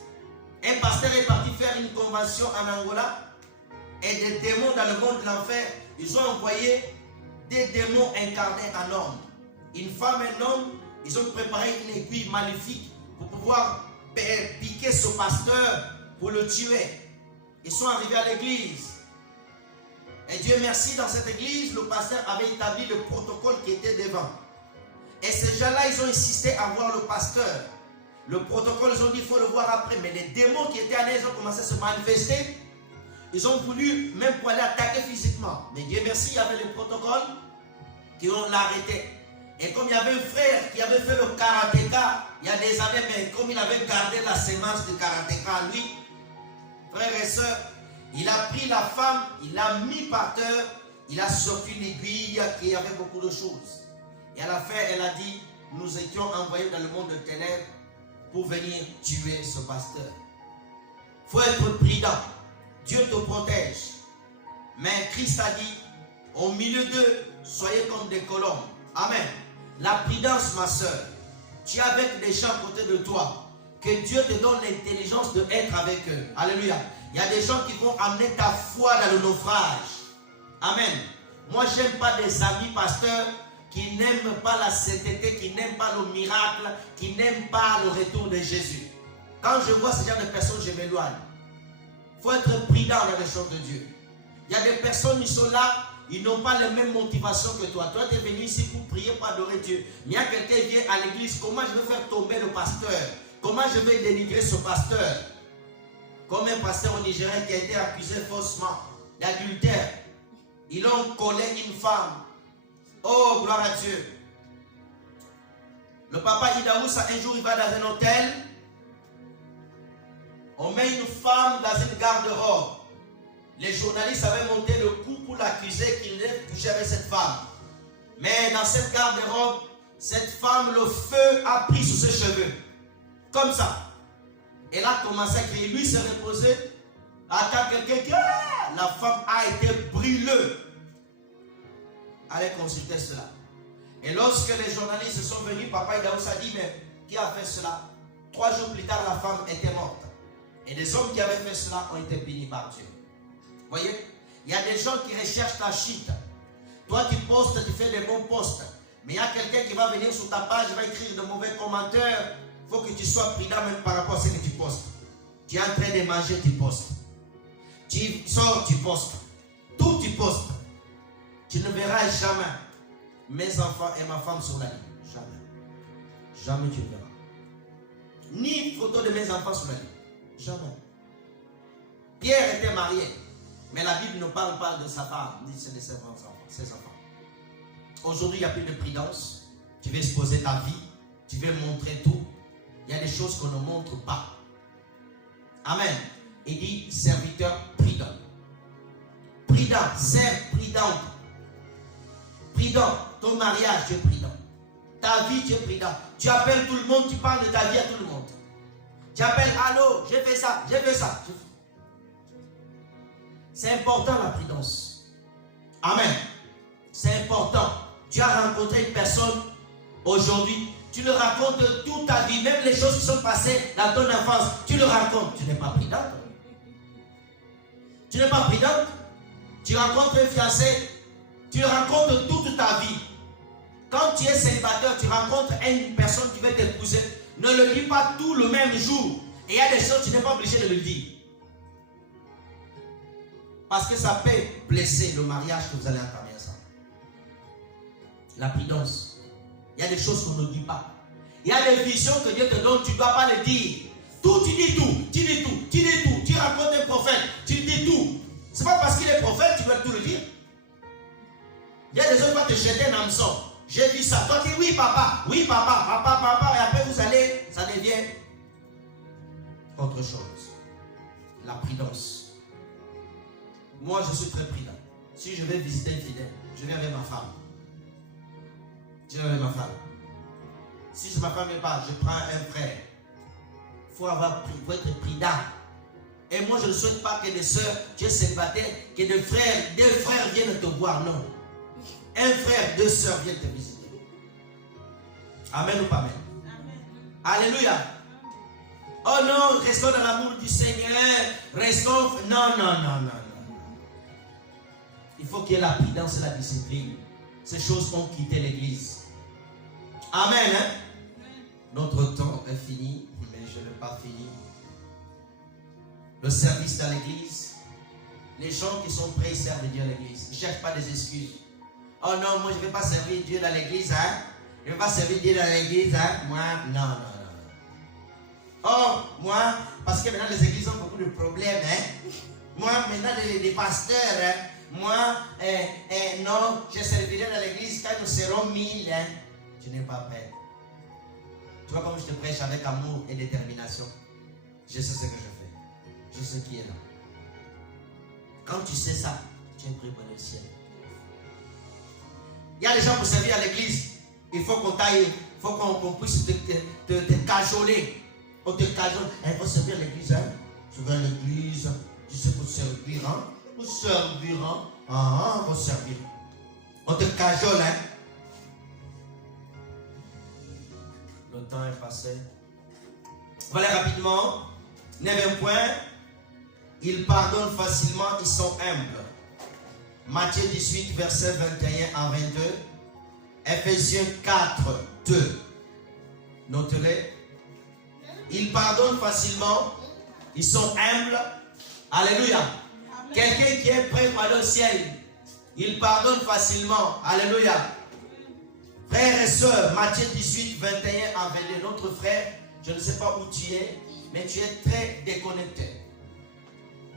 Un pasteur est parti faire une convention en Angola et des démons dans le monde de l'enfer, ils ont envoyé des démons incarnés en homme. Une femme et un homme, ils ont préparé une aiguille maléfique pour pouvoir piquer ce pasteur pour le tuer. Ils sont arrivés à l'église. Et Dieu merci, dans cette église, le pasteur avait établi le protocole qui était devant. Et ces gens-là, ils ont insisté à voir le pasteur. Le protocole, ils ont dit, il faut le voir après. Mais les démons qui étaient en eux, ils ont commencé à se manifester. Ils ont voulu même pour aller attaquer physiquement. Mais Dieu merci, il y avait le protocole qui ont l'arrêté. Et comme il y avait un frère qui avait fait le karatéka il y a des années, mais comme il avait gardé la sémence de karatéka à lui, frères et sœurs, il a pris la femme, il l'a mis par terre, il a sorti l'aiguille qui avait beaucoup de choses. Et à la fin, elle a dit, nous étions envoyés dans le monde de ténèbres pour venir tuer ce pasteur. Il faut être prudent. Dieu te protège. Mais Christ a dit, Au milieu d'eux, soyez comme des colombes. Amen. La prudence, ma soeur. Tu es avec des gens à côté de toi. Que Dieu te donne l'intelligence d'être avec eux. Alléluia. Il y a des gens qui vont amener ta foi dans le naufrage. Amen. Moi, je n'aime pas des amis pasteurs qui n'aiment pas la sainteté, qui n'aiment pas le miracle, qui n'aiment pas le retour de Jésus. Quand je vois ce genre de personnes, je m'éloigne. Il faut être prudent dans les choses de Dieu. Il y a des personnes qui sont là, ils n'ont pas les mêmes motivations que toi. Toi, tu es venu ici pour prier, pour adorer Dieu. Mais il y a quelqu'un qui vient à l'église, comment je vais faire tomber le pasteur? Comment je vais dénigrer ce pasteur? Comme un pasteur au Nigeria qui a été accusé faussement d'adultère. Ils ont collé une femme. Oh, gloire à Dieu. Le papa Idaoussa, un jour, il va dans un hôtel. On met une femme dans une garde-robe. Les journalistes avaient monté le coup pour l'accuser qu'il ait couché avec cette femme. Mais dans cette garde-robe, cette femme, le feu a pris sur ses cheveux. Comme ça. Elle a commencé à crier. Lui s'est reposé. Attends, quelqu'un qui... La femme a été brûlée. Allez consulter cela. Et lorsque les journalistes sont venus, papa Idaoussa a dit, mais qui a fait cela? 3 jours plus tard, la femme était morte. Et des hommes qui avaient fait cela ont été punis par Dieu. Voyez, il y a des gens qui recherchent ta chute. Toi qui postes, tu fais des bons posts. Mais il y a quelqu'un qui va venir sur ta page, va écrire de mauvais commentaires. Il faut que tu sois prudent même par rapport à ce que tu postes. Tu es en train de manger, tu postes. Tu sors, tu postes. Tout tu postes. Tu ne verras jamais mes enfants et ma femme sur la ligne. Jamais. Jamais tu le verras. Ni photo de mes enfants sur la ligne. Jamais. Pierre était marié. Mais la Bible ne parle pas de sa femme, ni de ses enfants. Aujourd'hui, il n'y a plus de prudence. Tu veux exposer ta vie. Tu veux montrer tout. Il y a des choses qu'on ne montre pas. Amen. Il dit serviteur prudent. Prudent, serre prudente. Prudent. Ton mariage, tu es prudent. Ta vie, tu es prudent. Tu appelles tout le monde, tu parles de ta vie à tout le monde. Tu appelles, allô, j'ai fait ça, j'ai fait ça. C'est important la prudence. Amen. C'est important. Tu as rencontré une personne aujourd'hui. Tu le racontes toute ta vie, même les choses qui sont passées dans ton enfance. Tu le racontes. Tu n'es pas prudente. Tu n'es pas prudente. Tu rencontres un fiancé. Tu le racontes toute ta vie. Quand tu es célibataire, tu rencontres une personne qui veut t'épouser. Ne le dis pas tout le même jour. Et il y a des choses, tu n'es pas obligé de le dire. Parce que ça peut blesser le mariage que vous allez entamer ensemble. La prudence. Il y a des choses qu'on ne dit pas. Il y a des visions que Dieu te donne, tu ne dois pas le dire. Tout, tu dis tout. Tu dis tout. Tu dis tout. Tu racontes un prophète. Tu dis tout. Ce n'est pas parce qu'il est prophète, tu veux tout le dire. Il y a des autres qui vont te jeter un hameçon. J'ai vu ça. Toi, tu dis oui, papa. Oui, papa. Papa. Et après, vous allez, ça devient autre chose. La prudence. Moi, je suis très prudent. Si je vais visiter un fidèle, je viens avec ma femme. Je viens avec ma femme. Si ma femme n'est pas, je prends un frère. Il faut être prudent. Et moi, je ne souhaite pas que des soeurs, tu es célibataire, que deux frères viennent te voir. Non. Un frère, 2 sœurs viennent te visiter. Amen ou pas amen? Amen. Alléluia. Oh non, restons dans l'amour du Seigneur. Restons. Non. Il faut qu'il y ait la prudence et la discipline. Ces choses ont quitté l'église. Amen. Hein? Notre temps est fini, mais je n'ai pas fini. Le service dans l'église. Les gens qui sont prêts, ils servent Dieu à l'église. Ils ne cherchent pas des excuses. Oh non, moi je ne vais pas servir Dieu dans l'église. Hein? Je ne vais pas servir Dieu dans l'église. Hein? Moi, non. Oh, moi, parce que maintenant les églises ont beaucoup de problèmes. Hein? Moi, maintenant les pasteurs, hein? Moi, non, je servirai dans l'église quand nous serons 1000. Hein? Tu n'es pas prêt. Tu vois comme je te prêche avec amour et détermination. Je sais ce que je fais. Je sais qui est là. Quand tu sais ça, tu es prêt pour le ciel. Il y a des gens pour servir à l'église. Il faut qu'on taille, il faut qu'on puisse te cajoler. On te cajole. Il faut servir à l'église. Hein? Tu vas à l'église. Tu sais pour servir. Hein? Pour servir. Hein? Pour servir. On te cajole, hein? Le temps est passé. Voilà rapidement. 9e point. Ils pardonnent facilement, ils sont humbles. Matthieu 18, verset 21 à 22. Ephésiens 4, 2. Notez-les. Ils pardonnent facilement, ils sont humbles. Alléluia. Amen. Quelqu'un qui est prêt pour aller au ciel, il pardonne facilement. Alléluia. Frères et sœurs, Matthieu 18, 21 à 22. Notre frère, je ne sais pas où tu es, mais tu es très déconnecté.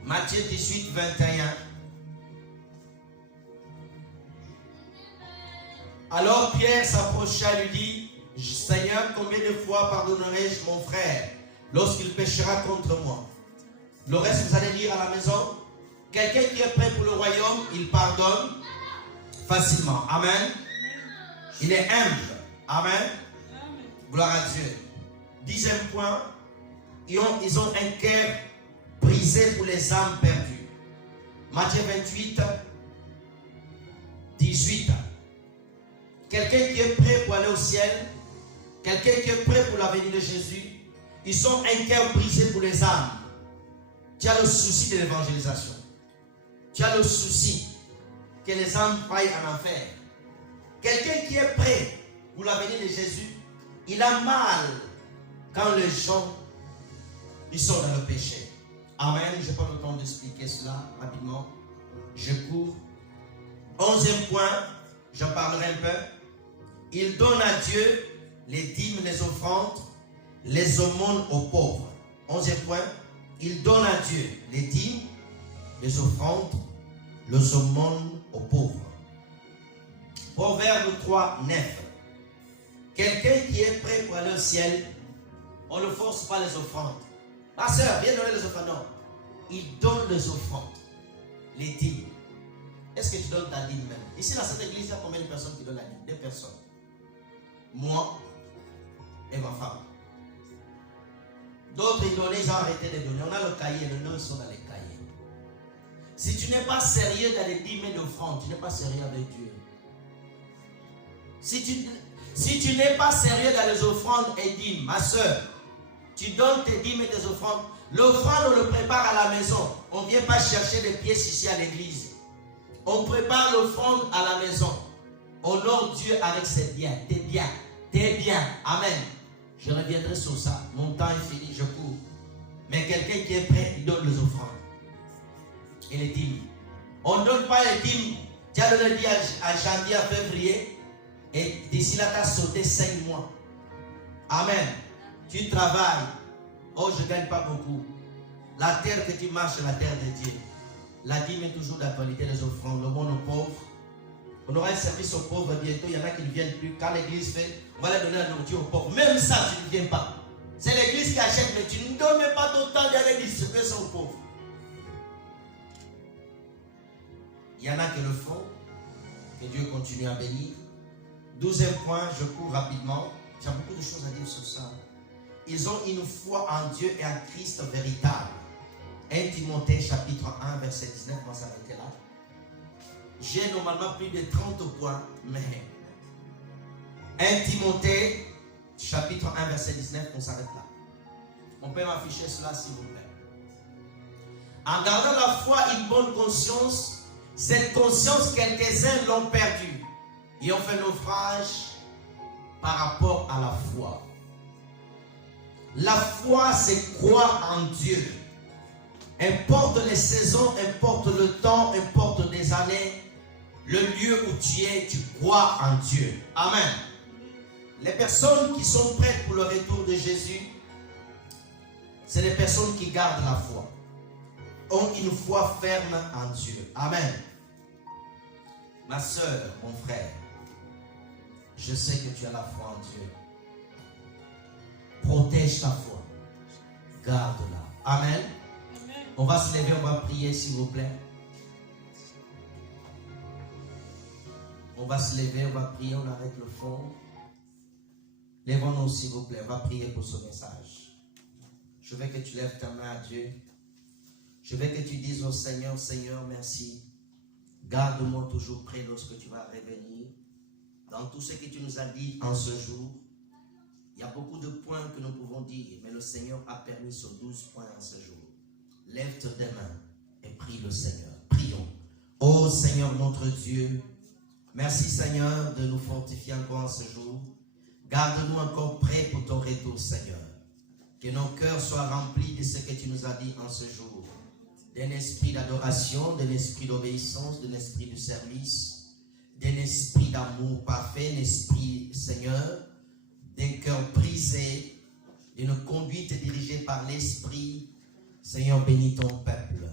Matthieu 18, 21. Alors Pierre s'approcha et lui dit, Seigneur, combien de fois pardonnerai-je mon frère lorsqu'il péchera contre moi? Le reste, vous allez lire à la maison. Quelqu'un qui est prêt pour le royaume, il pardonne facilement. Amen. Il est humble. Amen. Gloire à Dieu. 10e point. Ils ont un cœur brisé pour les âmes perdues. Matthieu 28, 18. Quelqu'un qui est prêt pour aller au ciel, quelqu'un qui est prêt pour la venue de Jésus, ils ont un cœur brisé pour les âmes. Tu as le souci de l'évangélisation. Tu as le souci que les âmes faillent en enfer. Quelqu'un qui est prêt pour la venue de Jésus, il a mal quand les gens ils sont dans le péché. Amen. Je n'ai pas le temps d'expliquer cela rapidement. Je cours. 11e point, j'en parlerai un peu. Il donne à Dieu les dîmes, les offrandes, les aumônes aux pauvres. 11e point, il donne à Dieu les dîmes, les offrandes, les aumônes aux pauvres. Proverbe 3, 9. Quelqu'un qui est prêt pour aller au ciel, on ne force pas les offrandes. Ma soeur, viens donner les offrandes. Non. Il donne les offrandes, les dîmes. Est-ce que tu donnes ta dîme même? Ici, dans cette église, il y a combien de personnes qui donnent la dîme? 2 personnes. Moi et ma femme. D'autres, ils donnaient, ils ont arrêté de donner. On a le cahier, les noms sont dans les cahiers. Si tu n'es pas sérieux dans les dîmes et d'offrandes, tu n'es pas sérieux avec Dieu. Si tu n'es pas sérieux dans les offrandes et dîmes, ma soeur, tu donnes tes dîmes et tes offrandes. L'offrande, on le prépare à la maison. On ne vient pas chercher des pièces ici à l'église. On prépare l'offrande à la maison. Honore Dieu avec ses biens. Tes biens. Tes biens. Amen. Je reviendrai sur ça. Mon temps est fini, je cours. Mais quelqu'un qui est prêt, il donne les offrandes. Et les dîmes. On ne donne pas les dîmes. Tu as donné à janvier, à février. Et d'ici là, tu as sauté 5 mois. Amen. Tu travailles. Oh, je ne gagne pas beaucoup. La terre que tu marches, c'est la terre de Dieu. La dîme est toujours d'actualité, les offrandes. Le monde aux pauvres. On aura un service aux pauvres bientôt. Il y en a qui ne viennent plus. Quand l'église fait, on va leur donner la nourriture aux pauvres. Même ça, tu ne viens pas. C'est l'église qui achète, mais tu ne donnes même pas ton temps d'aller distribuer ça aux pauvres. Il y en a qui le font. Que Dieu continue à bénir. 12e point, je cours rapidement. J'ai beaucoup de choses à dire sur ça. Ils ont une foi en Dieu et en Christ véritable. 1 Timothée chapitre 1 verset 19, on va s'arrêter là. J'ai normalement plus de 30 points, mais 1 Timothée chapitre 1 verset 19, on s'arrête là. On peut m'afficher cela s'il vous plaît. En gardant la foi, une bonne conscience, cette conscience quelques-uns l'ont perdue et ont fait naufrage par rapport à la foi. La foi, c'est croire en Dieu. Importe les saisons, importe le temps, importe des années, le lieu où tu es, tu crois en Dieu. Amen. Les personnes qui sont prêtes pour le retour de Jésus, c'est les personnes qui gardent la foi, ont une foi ferme en Dieu. Amen. Ma soeur, mon frère, je sais que tu as la foi en Dieu. Protège ta foi. Garde-la. Amen. On va se lever, on va prier s'il vous plaît. On va se lever, on va prier, on arrête le fond. Lèvons-nous s'il vous plaît, on va prier pour ce message. Je veux que tu lèves ta main à Dieu. Je veux que tu dises au Seigneur, Seigneur, merci Garde-moi toujours prêt lorsque tu vas revenir. Dans tout ce que tu nous as dit en ce jour, il y a beaucoup de points que nous pouvons dire, mais le Seigneur a permis sur 12 points en ce jour. Lève tes mains et prie le Seigneur. Prions. Ô Seigneur notre Dieu, merci Seigneur de nous fortifier encore en ce jour. Garde-nous encore prêts pour ton retour, Seigneur. Que nos cœurs soient remplis de ce que tu nous as dit en ce jour. D'un esprit d'adoration, d'un esprit d'obéissance, d'un esprit de service, d'un esprit d'amour parfait, d'un esprit, Seigneur, d'un cœur brisé, d'une conduite dirigée par l'Esprit. Seigneur, bénis ton peuple.